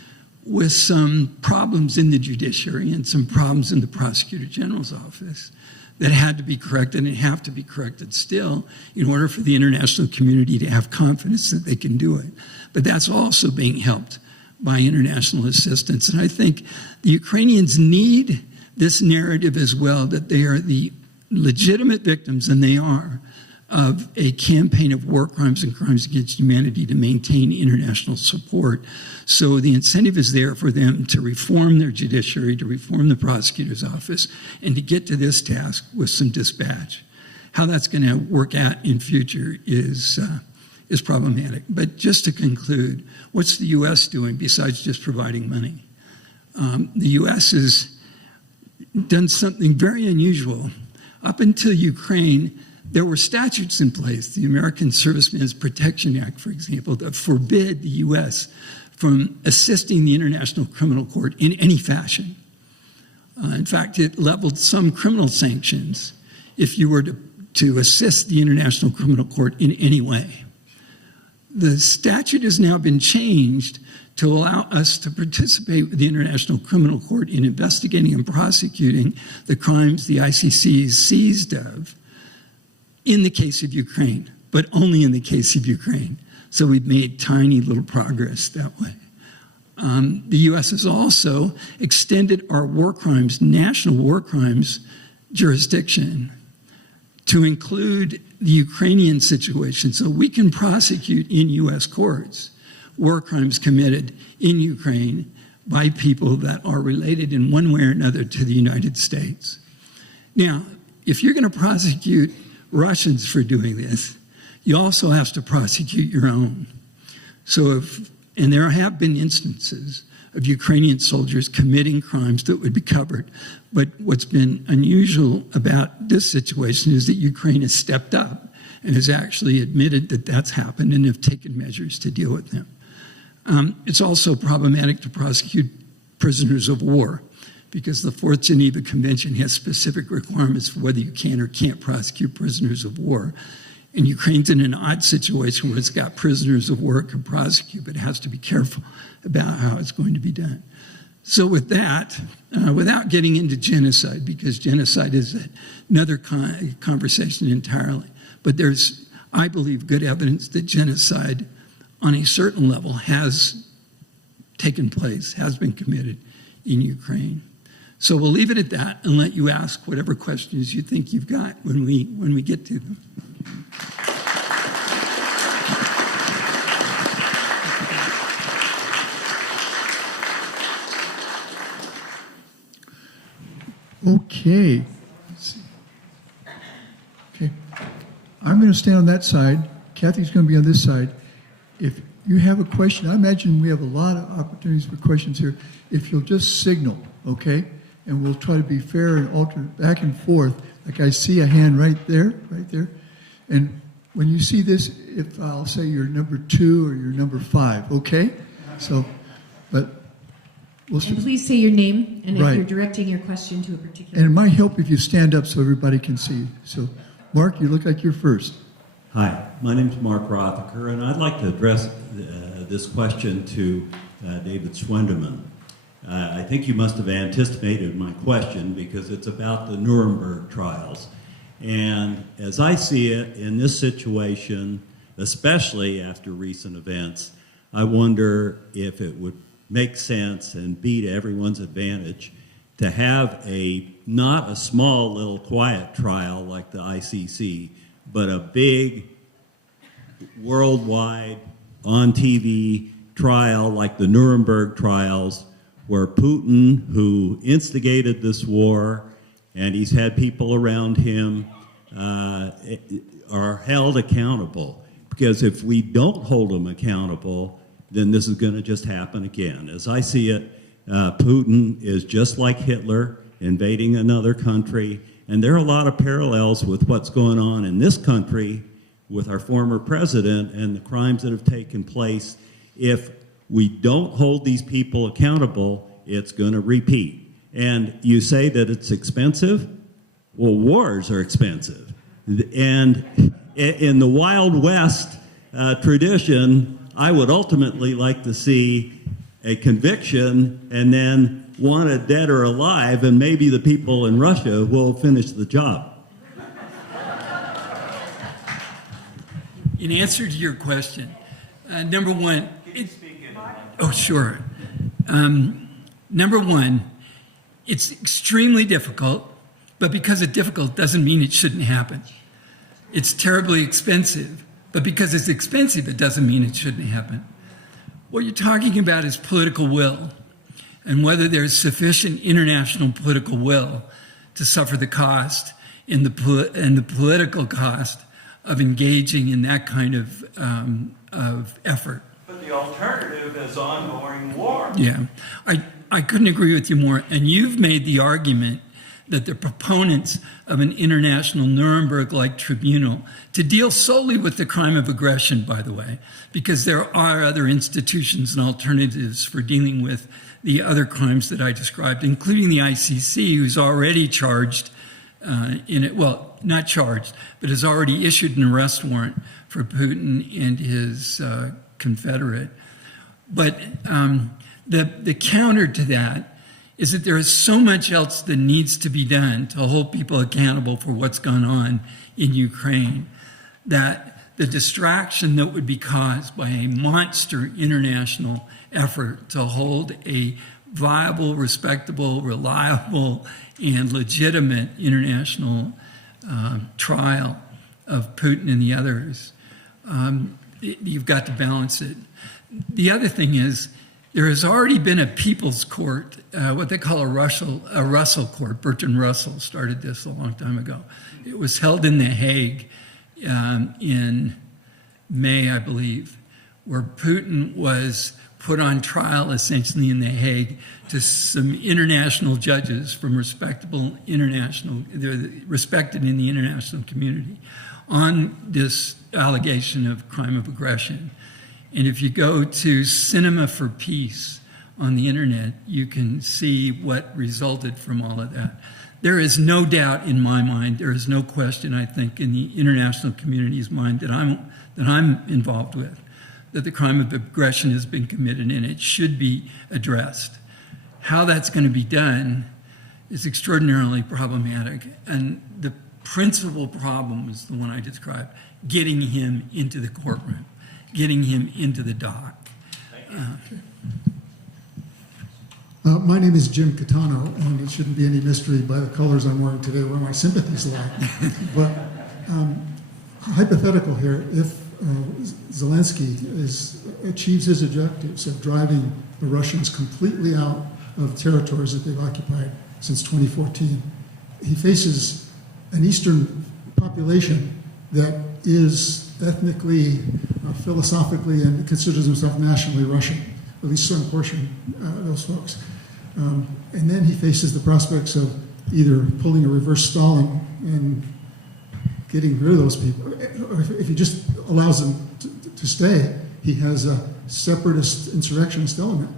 with some problems in the judiciary and some problems in the prosecutor general's office that had to be corrected and have to be corrected still in order for the international community to have confidence that they can do it. But that's also being helped by international assistance. And I think the Ukrainians need this narrative as well, that they are the legitimate victims, and they are, of a campaign of war crimes and crimes against humanity to maintain international support. So the incentive is there for them to reform their judiciary, to reform the prosecutor's office, and to get to this task with some dispatch. How that's going to work out in future is problematic. But just to conclude, what's the U.S. doing besides just providing money? The U.S. has done something very unusual. Up until Ukraine, there were statutes in place, the American Servicemen's Protection Act, for example, that forbid the U.S. from assisting the International Criminal Court in any fashion. In fact, it leveled some criminal sanctions if you were to assist the International Criminal Court in any way. The statute has now been changed to allow us to participate with the International Criminal Court in investigating and prosecuting the crimes the ICC is seized of in the case of Ukraine, but only in the case of Ukraine. So we've made tiny little progress that way. The U.S. has also extended our war crimes, national war crimes jurisdiction to include the Ukrainian situation, so we can prosecute in U.S. courts war crimes committed in Ukraine by people that are related in one way or another to the United States. Now, if you're going to prosecute Russians for doing this, you also have to prosecute your own. So and there have been instances of Ukrainian soldiers committing crimes that would be covered. But what's been unusual about this situation is that Ukraine has stepped up and has actually admitted that that's happened and have taken measures to deal with them. It's also problematic to prosecute prisoners of war because the Fourth Geneva Convention has specific requirements for whether you can or can't prosecute prisoners of war. And Ukraine's in an odd situation where it's got prisoners of war it can prosecute, but it has to be careful about how it's going to be done. So with that, without getting into genocide, because genocide is another conversation entirely, but there's, I believe, good evidence that genocide on a certain level has taken place, has been committed in Ukraine. So we'll leave it at that and let you ask whatever questions you think you've got when we get to them. Okay. Okay. I'm going to stand on that side. Kathy's going to be on this side. If you have a question, I imagine we have a lot of opportunities for questions here. If you'll just signal, okay? And we'll try to be fair and alternate back and forth. Like I see a hand right there. And when you see this, if I'll say you're number 2 or you're number 5, okay? So, but we'll And please say your name and if Right. you're directing your question to a particular. And it might help if you stand up so everybody can see. So, Mark, you look like you're first. Hi, my name is Mark Rothacker, and I'd like to address this question to David Schwendiman. I think you must have anticipated my question because it's about the Nuremberg trials. And as I see it in this situation, especially after recent events, I wonder if it would make sense and be to everyone's advantage to have not a small little quiet trial like the ICC, but a big worldwide on TV trial like the Nuremberg trials, where Putin, who instigated this war, and he's had people around him are held accountable. Because if we don't hold them accountable, then this is going to just happen again. As I see it, Putin is just like Hitler, invading another country, and there are a lot of parallels with what's going on in this country with our former president and the crimes that have taken place. If we don't hold these people accountable, it's going to repeat. And you say that it's expensive? Well, wars are expensive. And in the Wild West tradition, I would ultimately like to see a conviction and then wanted dead or alive, and maybe the people in Russia will finish the job. In answer to your question, number one, oh, sure. Number one, it's extremely difficult, but because it's difficult doesn't mean it shouldn't happen. It's terribly expensive, but because it's expensive, it doesn't mean it shouldn't happen. What you're talking about is political will, and whether there's sufficient international political will to suffer the cost and the political cost of engaging in that kind of effort. But the alternative is ongoing war. Yeah, I couldn't agree with you more. And you've made the argument that the proponents of an international Nuremberg-like tribunal to deal solely with the crime of aggression, by the way, because there are other institutions and alternatives for dealing with the other crimes that I described, including the ICC, who's already charged in it, well, not charged, but has already issued an arrest warrant for Putin and his confederate. But the counter to that is that there is so much else that needs to be done to hold people accountable for what's gone on in Ukraine that the distraction that would be caused by a monster international effort to hold a viable, respectable, reliable, and legitimate international trial of Putin and the others, you've got to balance it. The other thing is, there has already been a people's court, what they call a Russell court. Bertrand Russell started this a long time ago. It was held in The Hague in May, I believe, where Putin was put on trial essentially in The Hague to some international judges from respectable international, they're respected in the international community, on this allegation of crime of aggression. And if you go to Cinema for Peace on the internet, you can see what resulted from all of that. There is no doubt in my mind, there is no question, I think, in the international community's mind that I'm involved with, that the crime of aggression has been committed and it should be addressed. How that's going to be done is extraordinarily problematic. And the principal problem is the one I described, getting him into the courtroom, getting him into the dock. My name is Jim Catano, and it shouldn't be any mystery by the colors I'm wearing today where my sympathies lie. But hypothetical here, if Zelensky achieves his objectives of driving the Russians completely out of territories that they've occupied since 2014, he faces an Eastern population that is ethnically, philosophically, and considers himself nationally Russian, at least some portion of those folks. And then he faces the prospects of either pulling a reverse Stalin and getting rid of those people. Or if he just allows them to stay, he has a separatist insurrectionist element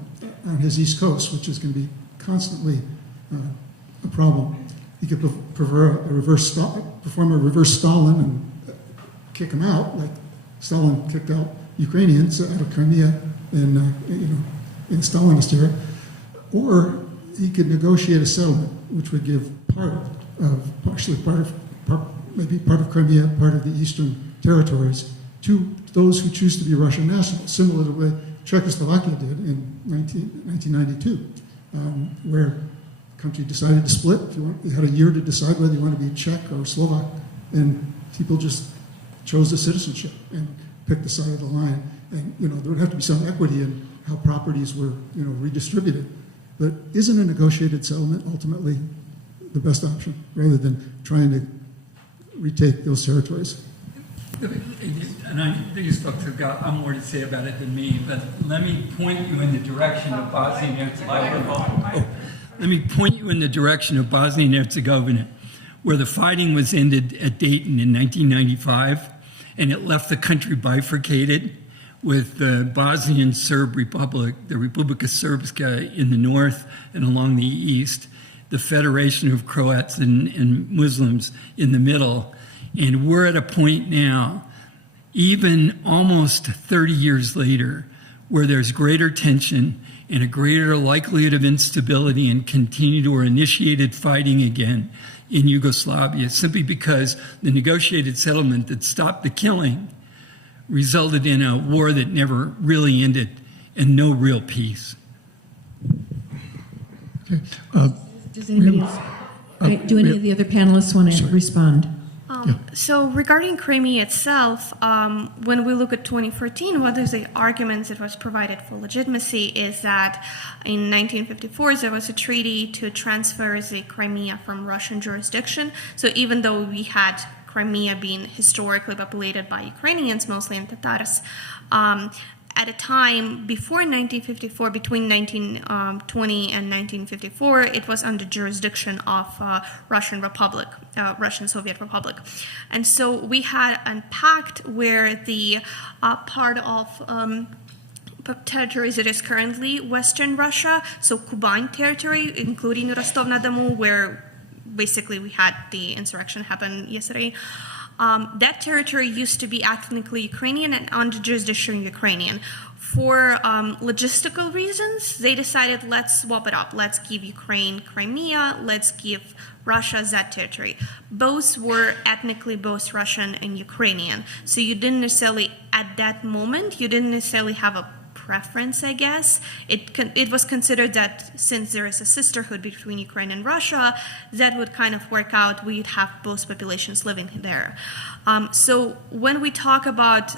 on his East Coast, which is going to be constantly a problem. He could perform a reverse Stalin and kick him out, like Stalin kicked out Ukrainians out of Crimea in Stalinist era. Or he could negotiate a settlement, which would give maybe part of Crimea, part of the eastern territories, to those who choose to be Russian nationals, similar to what Czechoslovakia did in 1992, where the country decided to split. You had a year to decide whether you want to be Czech or Slovak, and people just chose the citizenship and picked the side of the line. And there would have to be some equity in how properties were redistributed. But isn't a negotiated settlement ultimately the best option, rather than trying to retake those territories. And these folks have got more to say about it than me, but let me point you in the direction of Bosnia and Herzegovina. Let me point you in the direction of Bosnia and Herzegovina, where the fighting was ended at Dayton in 1995, and it left the country bifurcated with the Bosnian Serb Republic, the Republika Srpska in the north and along the east, the Federation of Croats and Muslims in the middle. And we're at a point now, even almost 30 years later, where there's greater tension and a greater likelihood of instability and continued or initiated fighting again in Yugoslavia, simply because the negotiated settlement that stopped the killing resulted in a war that never really ended and no real peace. Okay. Does anybody else, do any of the other panelists want to respond? So regarding Crimea itself, when we look at 2014, one of the arguments that was provided for legitimacy is that in 1954 there was a treaty to transfer the Crimea from Russian jurisdiction. So even though we had Crimea being historically populated by Ukrainians, mostly and Tatars, at a time before 1954, between 1920 and 1954, it was under jurisdiction of Russian Soviet Republic. And so we had a pact where the part of territories that is currently Western Russia, so Kuban territory, including Rostov-na-Doну, where basically we had the insurrection happen yesterday. That territory used to be ethnically Ukrainian and under jurisdiction Ukrainian. For logistical reasons, they decided, let's swap it up. Let's give Ukraine Crimea, let's give Russia that territory. Both were ethnically both Russian and Ukrainian. So you didn't necessarily, at that moment, you didn't necessarily have a preference, I guess. It was considered that since there is a sisterhood between Ukraine and Russia, that would kind of work out. We'd have both populations living there. So when we talk about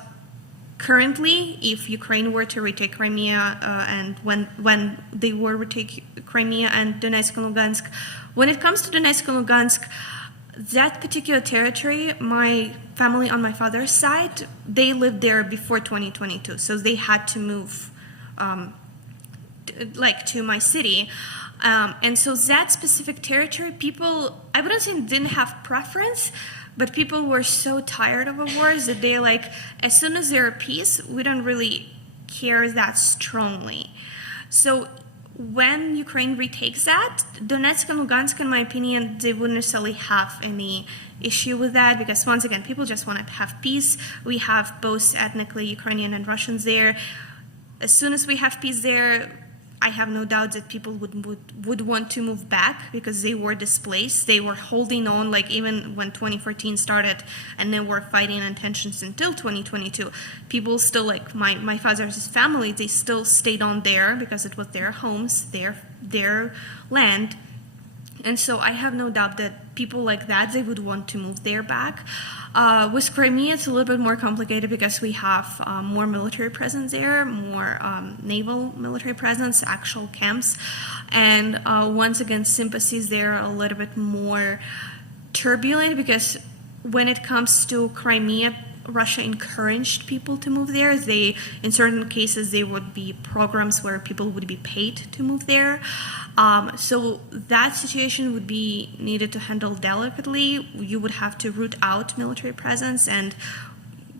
currently, if Ukraine were to retake Crimea, and when they were to retake Crimea and Donetsk and Lugansk, when it comes to Donetsk and Lugansk, that particular territory, my family on my father's side, they lived there before 2022, so they had to move to my city. And so that specific territory, people, I wouldn't say didn't have preference, but people were so tired of the wars that they're like, as soon as there's peace, we don't really care that strongly. So when Ukraine retakes that, Donetsk and Lugansk, in my opinion, they wouldn't necessarily have any issue with that, because once again, people just want to have peace. We have both ethnically Ukrainian and Russians there. As soon as we have peace there, I have no doubt that people would want to move back because they were displaced. They were holding on, like even when 2014 started and they were fighting and tensions until 2022. People still, like my father's family, they still stayed on there because it was their homes, their land. And so I have no doubt that people like that, they would want to move there back. With Crimea, it's a little bit more complicated because we have more military presence there, more naval military presence, actual camps. And once again, sympathies there are a little bit more turbulent because when it comes to Crimea, Russia encouraged people to move there. In certain cases, there would be programs where people would be paid to move there. So that situation would be needed to handle delicately. You would have to root out military presence and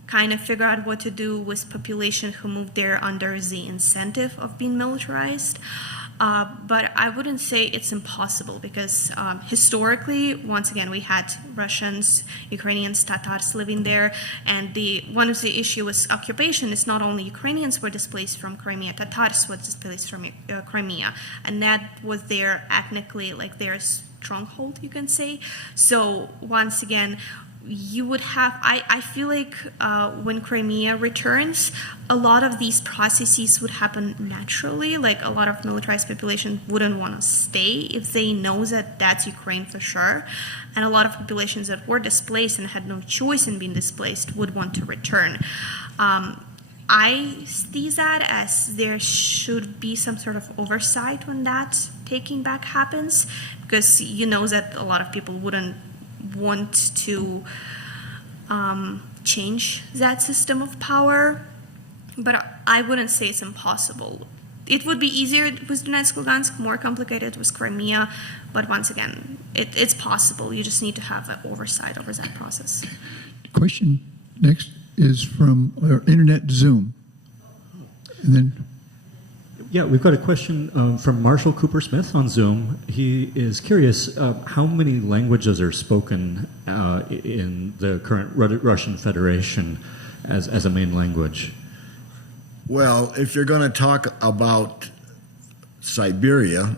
kind of figure out what to do with population who moved there under the incentive of being militarized. But I wouldn't say it's impossible because historically, once again, we had Russians, Ukrainians, Tatars living there, and one of the issues with occupation is not only Ukrainians were displaced from Crimea, Tatars were displaced from Crimea, and that was their ethnically, like their stronghold, you can say. So once again, you would have, I feel like when Crimea returns, a lot of these processes would happen naturally. Like a lot of militarized population wouldn't want to stay if they know that that's Ukraine for sure. And a lot of populations that were displaced and had no choice in being displaced would want to return. I see that as there should be some sort of oversight when that taking back happens, because you know that a lot of people wouldn't want to change that system of power, but I wouldn't say it's impossible. It would be easier with Donetsk, Lugansk, more complicated with Crimea, but once again, it's possible. You just need to have an oversight over that process. Question next is from our internet Zoom. And then, yeah, we've got a question from Marshall Cooper Smith on Zoom. He is curious how many languages are spoken in the current Russian Federation as a main language. Well, if you're going to talk about Siberia,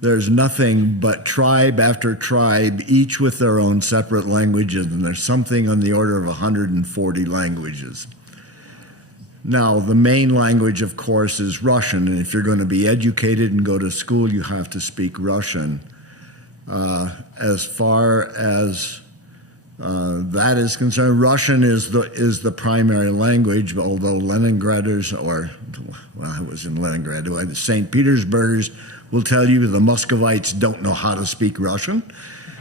there's nothing but tribe after tribe, each with their own separate languages, and there's something on the order of 140 languages. Now, the main language, of course, is Russian, and if you're going to be educated and go to school, you have to speak Russian. As far as that is concerned, Russian is the primary language, although Leningraders, I was in Leningrad, the St. Petersburgers will tell you the Muscovites don't know how to speak Russian,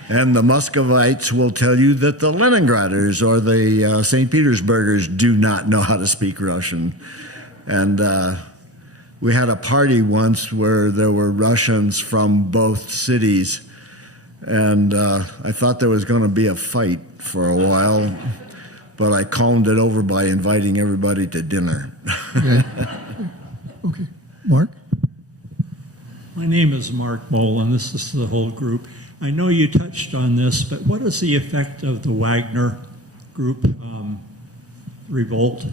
and the Muscovites will tell you that the Leningraders or the St. Petersburgers do not know how to speak Russian. And we had a party once where there were Russians from both cities, and I thought there was going to be a fight for a while, but I calmed it over by inviting everybody to dinner. okay. Mark? My name is Mark Mole, and this is the whole group. I know you touched on this, but what is the effect of the Wagner group revolt?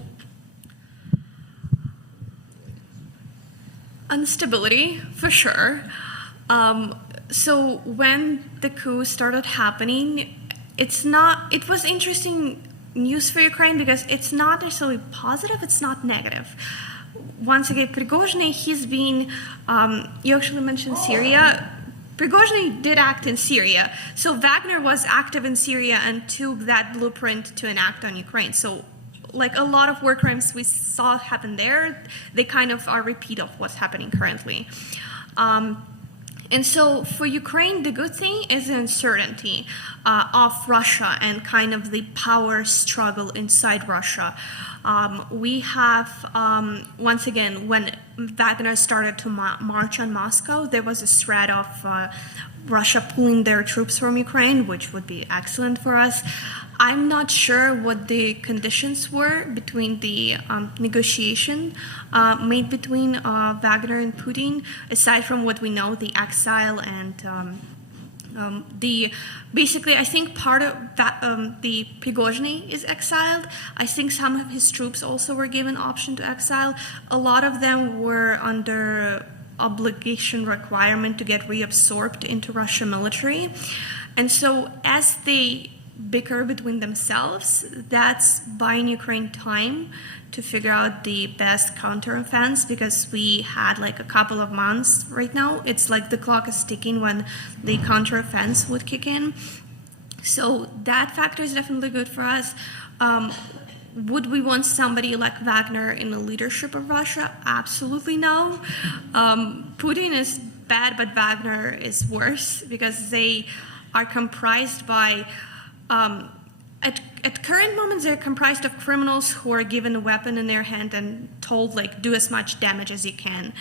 Instability, for sure. So when the coup started happening, it was interesting news for Ukraine because it's not necessarily positive, it's not negative. Once again, Prigozhin, he's been, you actually mentioned Syria. Prigozhin did act in Syria. So Wagner was active in Syria and took that blueprint to enact on Ukraine. So like a lot of war crimes we saw happen there, they kind of are a repeat of what's happening currently. And so for Ukraine, the good thing is the uncertainty of Russia and kind of the power struggle inside Russia. We have, once again, when Wagner started to march on Moscow, there was a threat of Russia pulling their troops from Ukraine, which would be excellent for us. I'm not sure what the conditions were between the negotiation made between Wagner and Putin, aside from what we know, the exile and basically, I think part of that, the Prigozhin is exiled. I think some of his troops also were given option to exile. A lot of them were under obligation requirement to get reabsorbed into Russian military. And so as they bicker between themselves, that's buying Ukraine time to figure out the best counteroffense, because we had like a couple of months right now. It's like the clock is ticking when the counteroffense would kick in. So that factor is definitely good for us. Would we want somebody like Wagner in the leadership of Russia? Absolutely no. Putin is bad, but Wagner is worse because they are comprised by at current moments, they're comprised of criminals who are given a weapon in their hand and told, like, do as much damage as you can.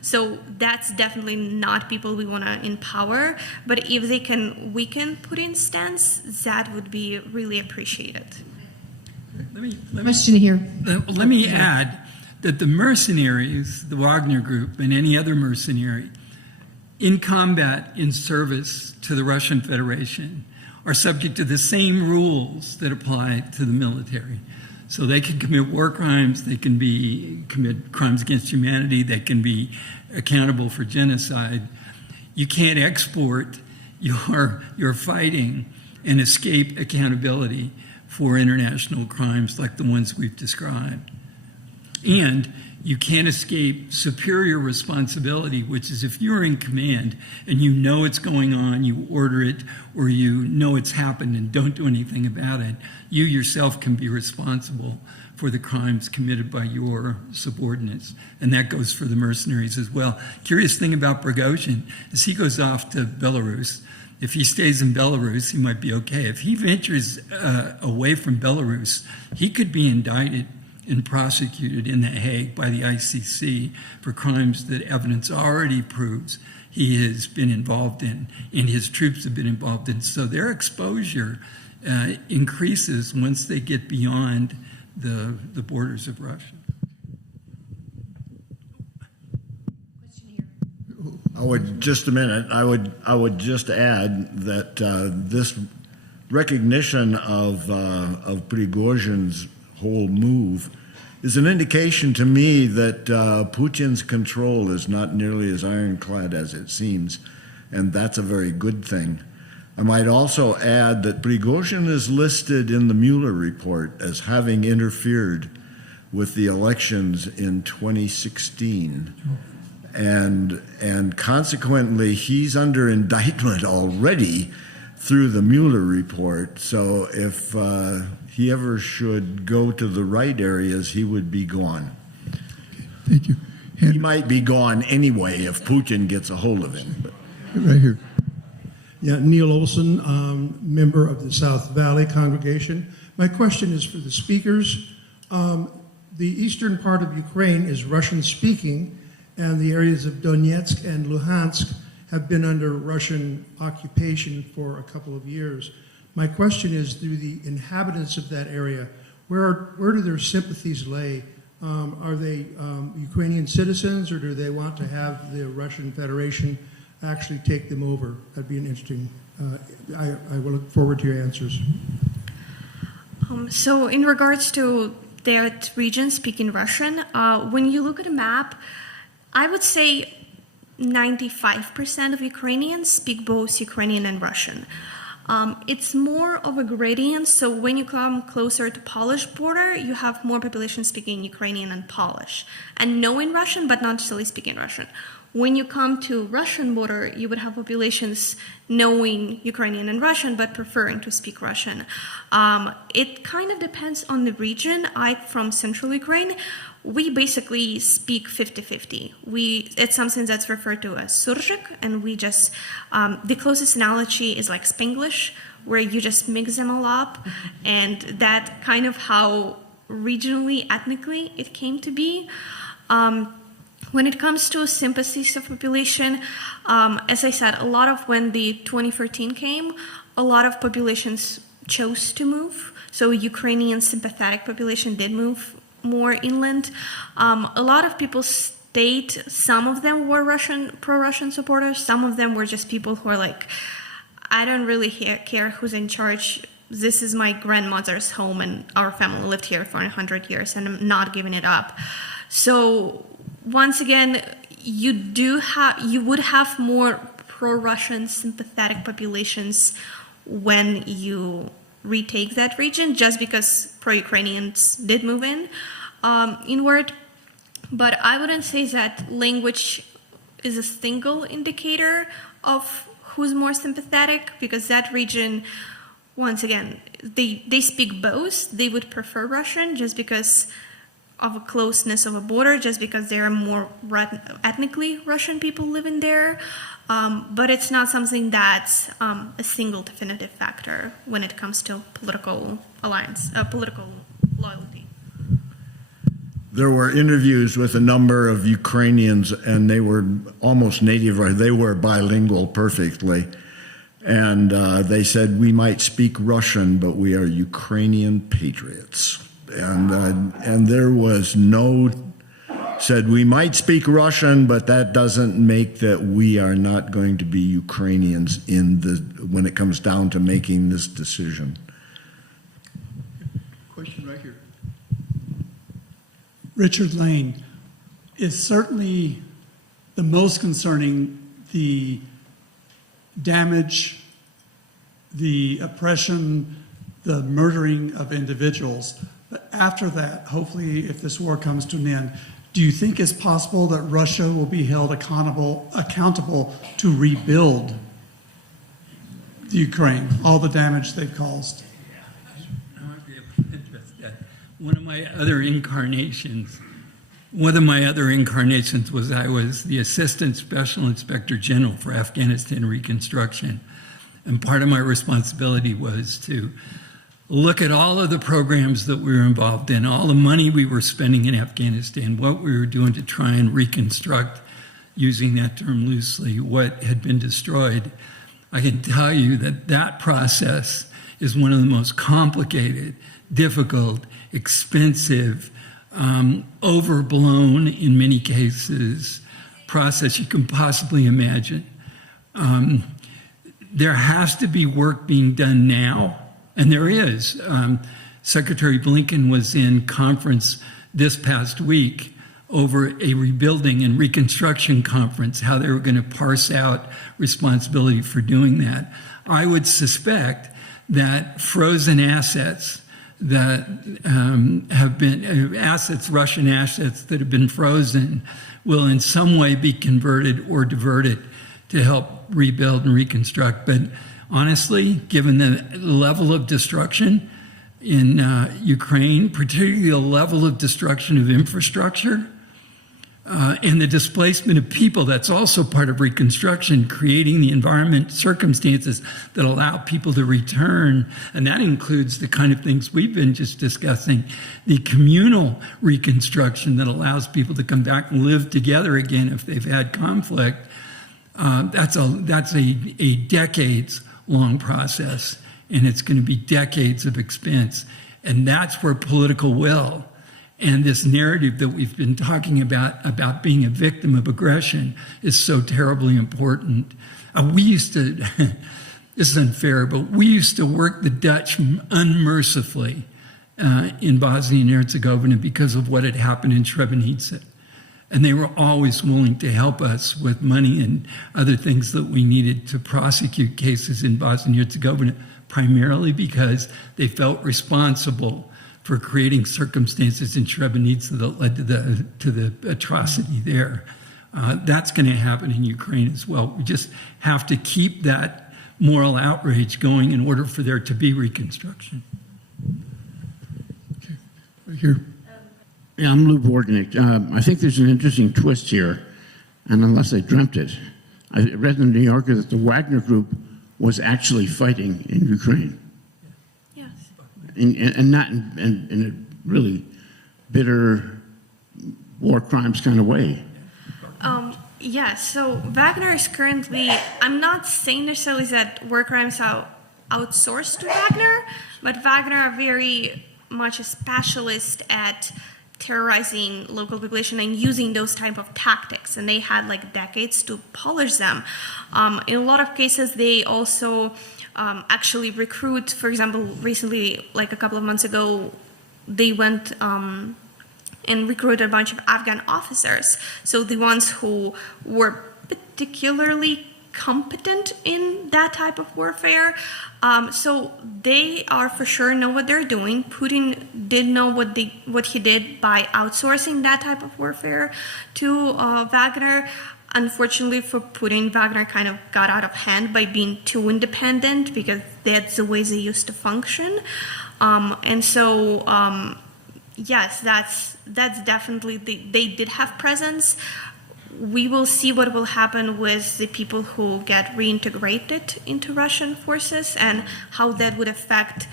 So that's definitely not people we want to empower. But if they can weaken Putin's stance, that would be really appreciated. Question here. Let me add that the mercenaries, the Wagner Group, and any other mercenary in combat, in service to the Russian Federation, are subject to the same rules that apply to the military. So they can commit war crimes, they can commit crimes against humanity, they can be accountable for genocide. You can't export your fighting and escape accountability for international crimes like the ones we've described. And you can't escape superior responsibility, which is if you're in command and you know it's going on, you order it, or you know it's happened and don't do anything about it, you yourself can be responsible for the crimes committed by your subordinates. And that goes for the mercenaries as well. Curious thing about Prigozhin is he goes off to Belarus. If he stays in Belarus, he might be okay. If he ventures away from Belarus, he could be indicted and prosecuted in The Hague by the ICC for crimes that evidence already proves he has been involved in and his troops have been involved in. So their exposure increases once they get beyond the borders of Russia. I would just a minute. I would just add that this recognition of Prigozhin's whole move is an indication to me that Putin's control is not nearly as ironclad as it seems, and that's a very good thing. I might also add that Prigozhin is listed in the Mueller report as having interfered with the elections in 2016. And consequently, he's under indictment already through the Mueller report. So if he ever should go to the right areas, he would be gone. Thank you. He might be gone anyway if Putin gets a hold of him. Right here. Yeah, Neil Olson, member of the South Valley congregation. My question is for the speakers. The eastern part of Ukraine is Russian-speaking, and the areas of Donetsk and Luhansk have been under Russian occupation for a couple of years. My question is, do the inhabitants of that area, where do their sympathies lay? Are they Ukrainian citizens, or do they want to have the Russian Federation actually take them over? That'd be an interesting, I will look forward to your answers. So in regards to that region speaking Russian, when you look at a map, I would say 95% of Ukrainians speak both Ukrainian and Russian. It's more of a gradient, so when you come closer to Polish border, you have more population speaking Ukrainian and Polish, and knowing Russian, but not necessarily speaking Russian. When you come to Russian border, you would have populations knowing Ukrainian and Russian, but preferring to speak Russian. It kind of depends on the region. I'm from central Ukraine. We basically speak 50-50. It's something that's referred to as surzik, and we just, the closest analogy is like Spanglish, where you just mix them all up, and that kind of how regionally, ethnically it came to be. When it comes to sympathies of population, as I said, a lot of when the 2013 came, a lot of populations chose to move. So Ukrainian sympathetic population did move more inland. A lot of people stayed. Some of them were pro-Russian supporters. Some of them were just people who are like, I don't really care who's in charge. This is my grandmother's home, and our family lived here for 100 years, and I'm not giving it up. So once again, you would have more pro-Russian sympathetic populations when you retake that region, just because pro-Ukrainians did move inward. But I wouldn't say that language is a single indicator of who's more sympathetic, because that region, once again, they speak both. They would prefer Russian just because of a closeness of a border, just because there are more ethnically Russian people living there. But it's not something that's a single definitive factor when it comes to political alliance, political loyalty. There were interviews with a number of Ukrainians, and they were almost native. They were bilingual perfectly. And they said, we might speak Russian, but we are Ukrainian patriots. And there was said we might speak Russian, but that doesn't make that we are not going to be Ukrainians when it comes down to making this decision. Question right here. Richard Lane, is certainly the most concerning the damage, the oppression, the murdering of individuals. But after that, hopefully, if this war comes to an end, do you think it's possible that Russia will be held accountable to rebuild the Ukraine, all the damage they've caused? I might be able to address that. One of my other incarnations was I was the Assistant Special Inspector General for Afghanistan Reconstruction. And part of my responsibility was to look at all of the programs that we were involved in, all the money we were spending in Afghanistan, what we were doing to try and reconstruct, using that term loosely, what had been destroyed. I can tell you that that process is one of the most complicated, difficult, expensive, overblown, in many cases, process you can possibly imagine. There has to be work being done now, and there is. Secretary Blinken was in conference this past week over a rebuilding and reconstruction conference, how they were going to parse out responsibility for doing that. I would suspect that frozen assets that have been Russian assets that have been frozen, will in some way be converted or diverted to help rebuild and reconstruct. But honestly, given the level of destruction in Ukraine, particularly the level of destruction of infrastructure, and the displacement of people, that's also part of reconstruction, creating the environment, circumstances that allow people to return. And that includes the kind of things we've been just discussing, the communal reconstruction that allows people to come back and live together again if they've had conflict. That's a decades-long process, and it's going to be decades of expense. And that's where political will and this narrative that we've been talking about being a victim of aggression, is so terribly important. We used to, this is unfair, but we used to work the Dutch unmercifully in Bosnia and Herzegovina because of what had happened in Srebrenica. And they were always willing to help us with money and other things that we needed to prosecute cases in Bosnia and Herzegovina, primarily because they felt responsible for creating circumstances in Srebrenica that led to the atrocity there. That's going to happen in Ukraine as well. We just have to keep that moral outrage going in order for there to be reconstruction. Okay, right here. Yeah, I'm Lou Borgnick. I think there's an interesting twist here, and unless I dreamt it, I read in the New Yorker that the Wagner Group was actually fighting in Ukraine. Yes. And not in a really bitter war crimes kind of way. Yes, so Wagner is currently, I'm not saying necessarily that war crimes are outsourced to Wagner, but Wagner are very much a specialist at terrorizing local population and using those type of tactics, and they had like decades to polish them. In a lot of cases, they also actually recruit. For example, recently, like a couple of months ago, they went and recruited a bunch of Afghan officers. So the ones who were particularly competent in that type of warfare. So they are for sure know what they're doing. Putin did know what he did by outsourcing that type of warfare to Wagner. Unfortunately for Putin, Wagner kind of got out of hand by being too independent, because that's the way they used to function. And so, yes, that's definitely, they did have presence. We will see what will happen with the people who get reintegrated into Russian forces and how that would affect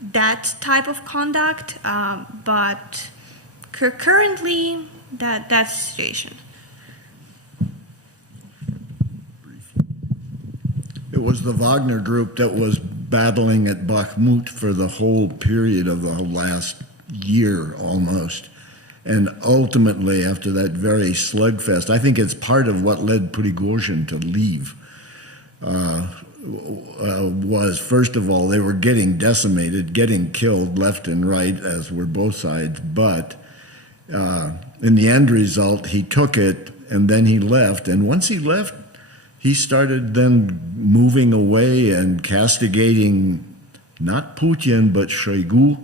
that type of conduct. But currently, that's the situation. It was the Wagner group that was battling at Bakhmut for the whole period of the last year almost. And ultimately, after that very slugfest, I think it's part of what led Prigozhin to leave, was, first of all, they were getting decimated, getting killed left and right, as were both sides. But in the end result, he took it, and then he left. And once he left, he started then moving away and castigating not Putin, but Shoigu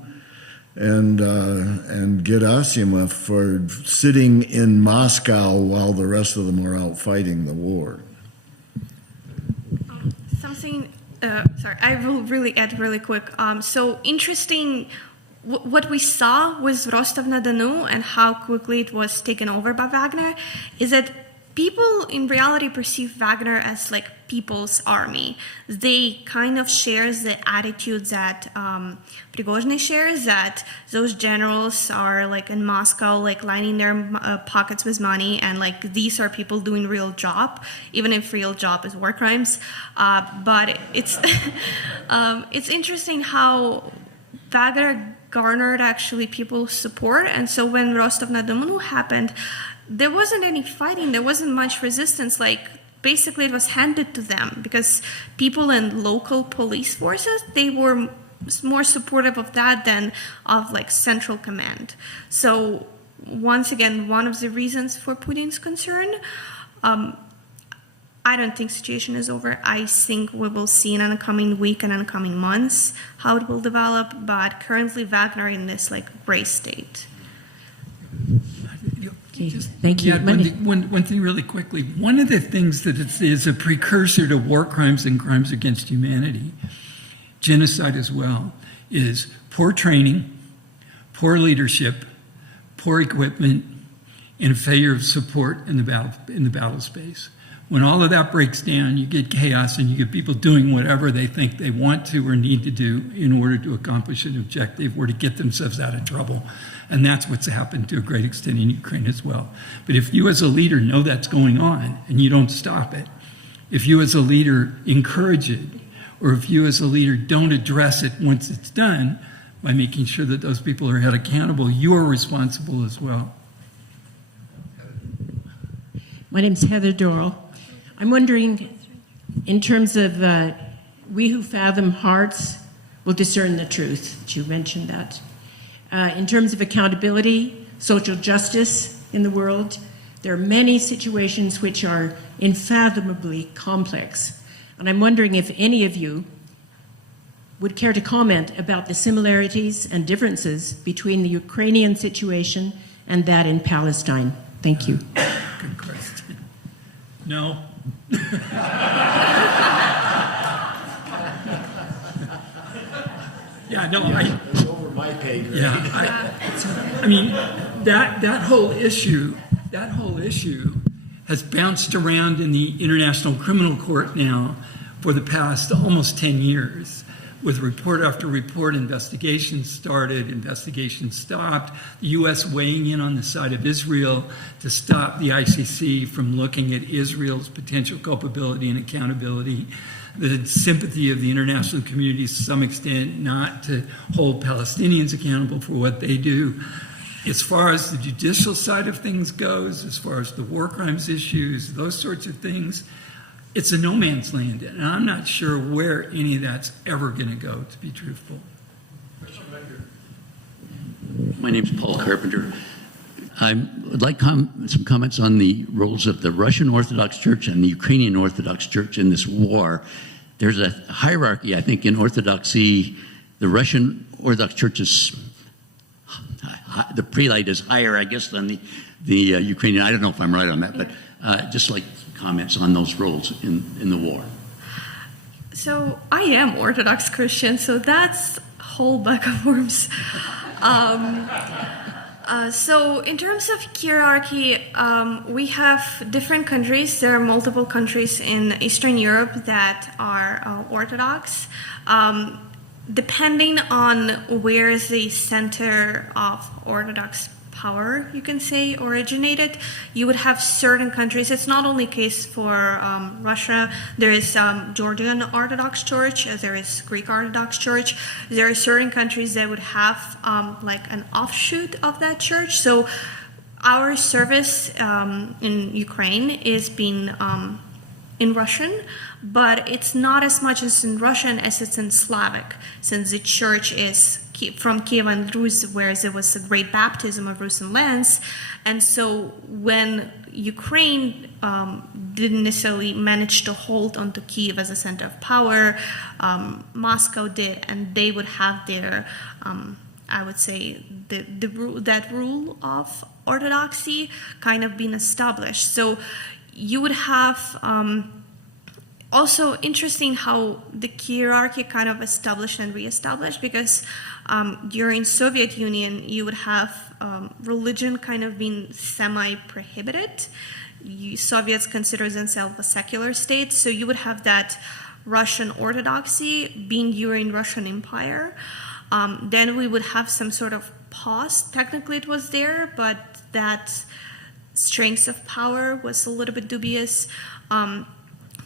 and Gerasimov for sitting in Moscow while the rest of them were out fighting the war. Sorry, I will really add really quick. So interesting what we saw with Rostov-na-Don and how quickly it was taken over by Wagner is that people in reality perceive Wagner as like people's army. They kind of share the attitude that Prigozhin shares, that those generals are like in Moscow, like lining their pockets with money, and like these are people doing real job, even if real job is war crimes. But it's it's interesting how Wagner garnered actually people's support, and so when Rostov-na-Don happened, there wasn't any fighting, there wasn't much resistance. Like basically it was handed to them because people in local police forces, they were more supportive of that than of like central command. So once again, one of the reasons for Putin's concern, I don't think situation is over. I think we will see in the coming week and in the coming months how it will develop, but currently Wagner in this like gray state. Okay, thank you. One thing really quickly. One of the things that is a precursor to war crimes and crimes against humanity, genocide as well, is poor training, poor leadership, poor equipment, and a failure of support in the battle space. When all of that breaks down, you get chaos and you get people doing whatever they think they want to or need to do in order to accomplish an objective or to get themselves out of trouble. And that's what's happened to a great extent in Ukraine as well. But if you as a leader know that's going on and you don't stop it, if you as a leader encourage it, or if you as a leader don't address it once it's done by making sure that those people are held accountable, you are responsible as well. My name's Heather Dorrell. I'm wondering, in terms of we who fathom hearts will discern the truth, that you mentioned that. In terms of accountability, social justice in the world, there are many situations which are unfathomably complex. And I'm wondering if any of you would care to comment about the similarities and differences between the Ukrainian situation and that in Palestine. Thank you. Good question. No. Yeah, no, It's over my pay grade. Yeah, I mean that whole issue has bounced around in the International Criminal Court now for the past almost 10 years, with report after report. Investigations started, investigations stopped. The U.S. weighing in on the side of Israel to stop the ICC from looking at Israel's potential culpability and accountability. The sympathy of the international community to some extent not to hold Palestinians accountable for what they do. As far as the judicial side of things goes, as far as the war crimes issues, those sorts of things, it's a no man's land, and I'm not sure where any of that's ever going to go, to be truthful. My name's Paul Carpenter. I would like some comments on the roles of the Russian Orthodox Church and the Ukrainian Orthodox Church in this war. There's a hierarchy, I think, in Orthodoxy. The Russian Orthodox Church is, the prelate is higher, I guess, than the Ukrainian. I don't know if I'm right on that, but just like comments on those roles in the war. So I am Orthodox Christian, so that's a whole bag of worms. So in terms of hierarchy, we have different countries. There are multiple countries in Eastern Europe that are Orthodox. Depending on where the center of Orthodox power, you can say, originated, you would have certain countries. It's not only case for Russia. There is Georgian Orthodox Church, there is Greek Orthodox Church. There are certain countries that would have like an offshoot of that church. So our service in Ukraine is being in Russian, but it's not as much as in Russian as it's in Slavic, since the church is from Kiev and Rus, where there was a great baptism of Russian lands. And so when Ukraine didn't necessarily manage to hold onto Kiev as a center of power, Moscow did, and they would have their, I would say, that rule of orthodoxy kind of been established. So you would have also interesting how the hierarchy kind of established and reestablished, because during Soviet Union you would have religion kind of being semi-prohibited. Soviets consider themselves a secular state, so you would have that Russian Orthodoxy being during Russian Empire. Then we would have some sort of pause. Technically it was there, but that strength of power was a little bit dubious.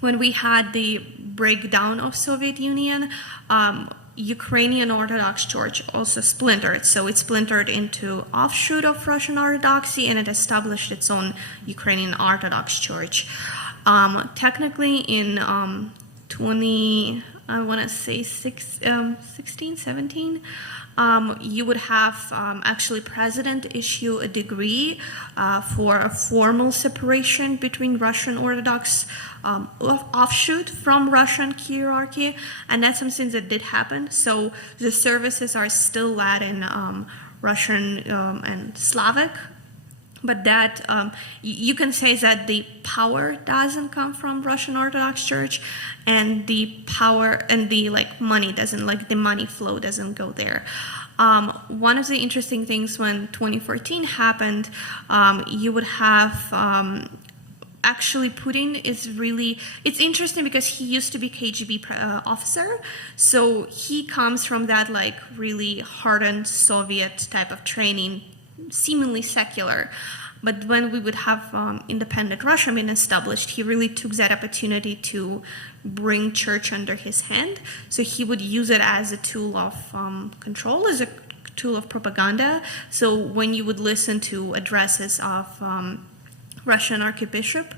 When we had the breakdown of Soviet Union, Ukrainian Orthodox Church also splintered. So it splintered into offshoot of Russian Orthodoxy, and it established its own Ukrainian Orthodox Church. Technically in 16, 17, you would have actually president issue a decree for a formal separation between Russian Orthodox offshoot from Russian hierarchy, and that's something that did happen. So the services are still led in Russian and Slavic, but that you can say that the power doesn't come from Russian Orthodox Church, and the power and the money doesn't, the money flow doesn't go there. One of the interesting things when 2014 happened, you would have actually Putin is really, it's interesting because he used to be KGB officer, so he comes from that really hardened Soviet type of training, seemingly secular. But when we would have independent Russia being established, he really took that opportunity to bring church under his hand. So he would use it as a tool of control, as a tool of propaganda. So when you would listen to addresses of Russian Archbishop,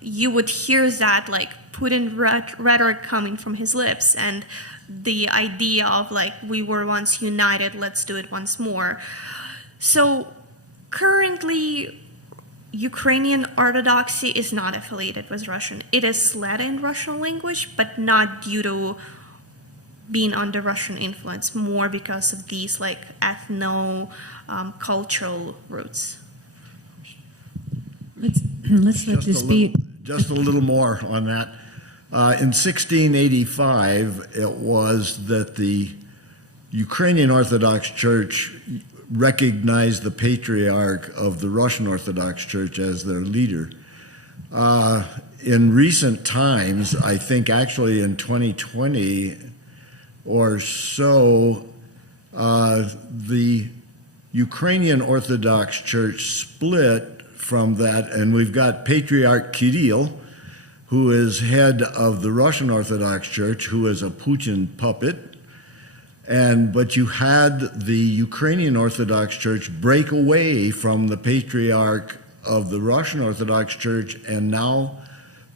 you would hear that Putin rhetoric coming from his lips, and the idea of we were once united, let's do it once more. So currently, Ukrainian Orthodoxy is not affiliated with Russian. It is led in Russian language, but not due to being under Russian influence, more because of these ethno-cultural roots. Let's let this be. Just a little more on that. In 1685, it was that the Ukrainian Orthodox Church recognized the patriarch of the Russian Orthodox Church as their leader. In recent times, I think actually in 2020 or so, the Ukrainian Orthodox Church split from that, and we've got Patriarch Kirill, who is head of the Russian Orthodox Church, who is a Putin puppet. But you had the Ukrainian Orthodox Church break away from the patriarch of the Russian Orthodox Church and now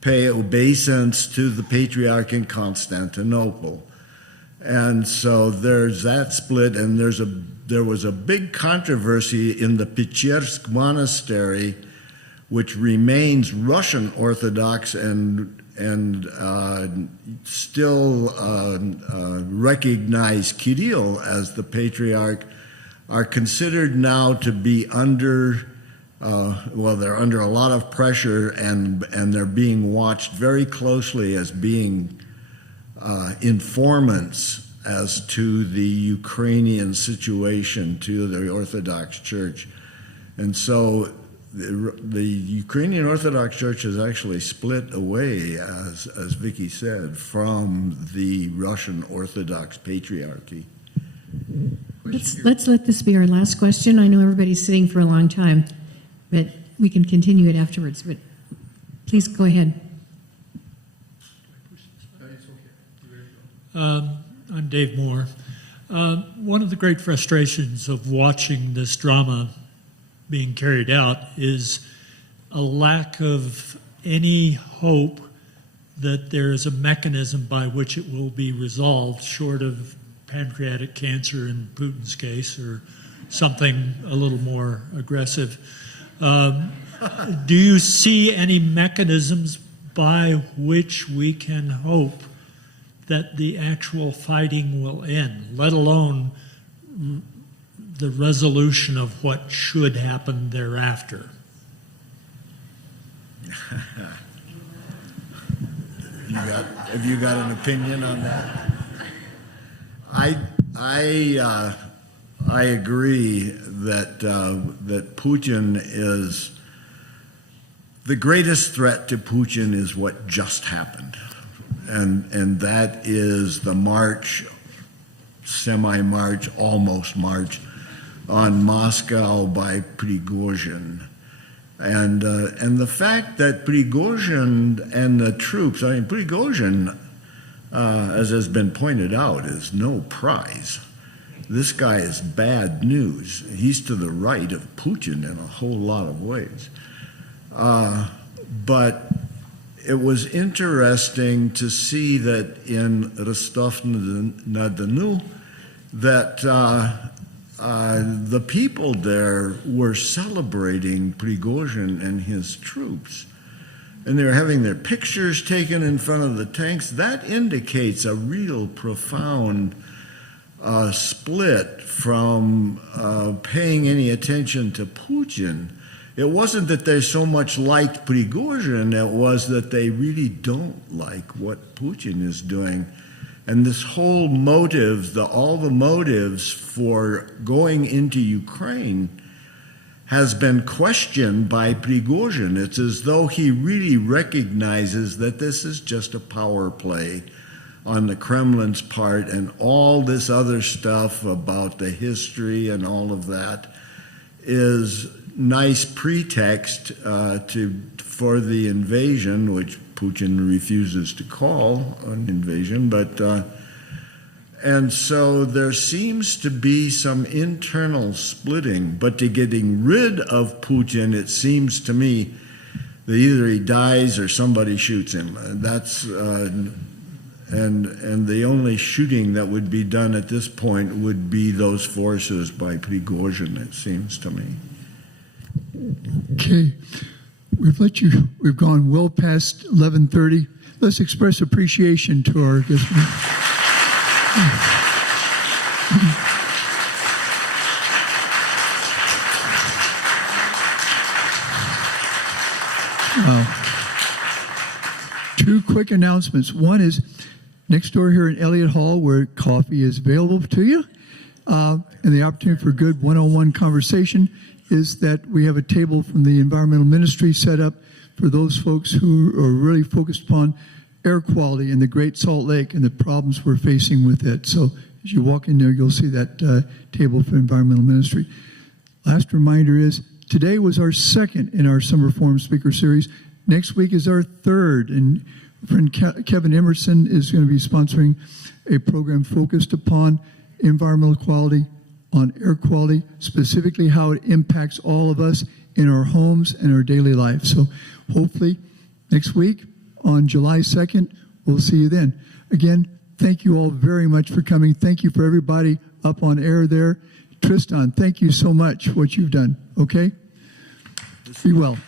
pay obeisance to the patriarch in Constantinople. And so there's that split, and there was a big controversy in the Pechirsk Monastery, which remains Russian Orthodox and still recognize Kirill as the patriarch, are considered now to be under, they're under a lot of pressure, and they're being watched very closely as being informants as to the Ukrainian situation, to the Orthodox Church. And so the Ukrainian Orthodox Church has actually split away, as Vicky said, from the Russian Orthodox Patriarchy. Let's let this be our last question. I know everybody's sitting for a long time, but we can continue it afterwards. But please go ahead. I'm Dave Moore. One of the great frustrations of watching this drama being carried out is a lack of any hope that there is a mechanism by which it will be resolved, short of pancreatic cancer in Putin's case or something a little more aggressive. Do you see any mechanisms by which we can hope that the actual fighting will end, let alone the resolution of what should happen thereafter? Have you got an opinion on that? I agree that that Putin is the greatest threat to Putin is what just happened, and that is the march, semi-march, almost march on Moscow by Prigozhin. And the fact that Prigozhin and the troops, I mean, Prigozhin, as has been pointed out, is no prize. This guy is bad news. He's to the right of Putin in a whole lot of ways. But it was interesting to see that in Rostov-na-Donu, that the people there were celebrating Prigozhin and his troops. And they were having their pictures taken in front of the tanks. That indicates a real profound split from paying any attention to Putin. It wasn't that they so much liked Prigozhin, it was that they really don't like what Putin is doing. And this whole motive, all the motives for going into Ukraine has been questioned by Prigozhin. It's as though he really recognizes that this is just a power play on the Kremlin's part, and all this other stuff about the history and all of that is nice pretext for the invasion, which Putin refuses to call an invasion, and so there seems to be some internal splitting. But to getting rid of Putin, it seems to me that either he dies or somebody shoots him. That's and the only shooting that would be done at this point would be those forces by Prigozhin, it seems to me. Okay. We've gone well past 11:30. Let's express appreciation to our guest. Two quick announcements. One is next door here in Elliott Hall, where coffee is available to you, and the opportunity for good one-on-one conversation is that we have a table from the environmental ministry set up for those folks who are really focused upon air quality in the Great Salt Lake and the problems we're facing with it. So as you walk in there, you'll see that table for environmental ministry. Last reminder is today was our second in our Summer Forum Speaker Series. Next week is our third, and friend Kevin Emerson is going to be sponsoring a program focused upon environmental quality, on air quality, specifically how it impacts all of us in our homes and our daily life. So hopefully next week on July 2nd, we'll see you then. Again, thank you all very much for coming. Thank you for everybody up on air there. Tristan, thank you so much for what you've done. Okay? Be well.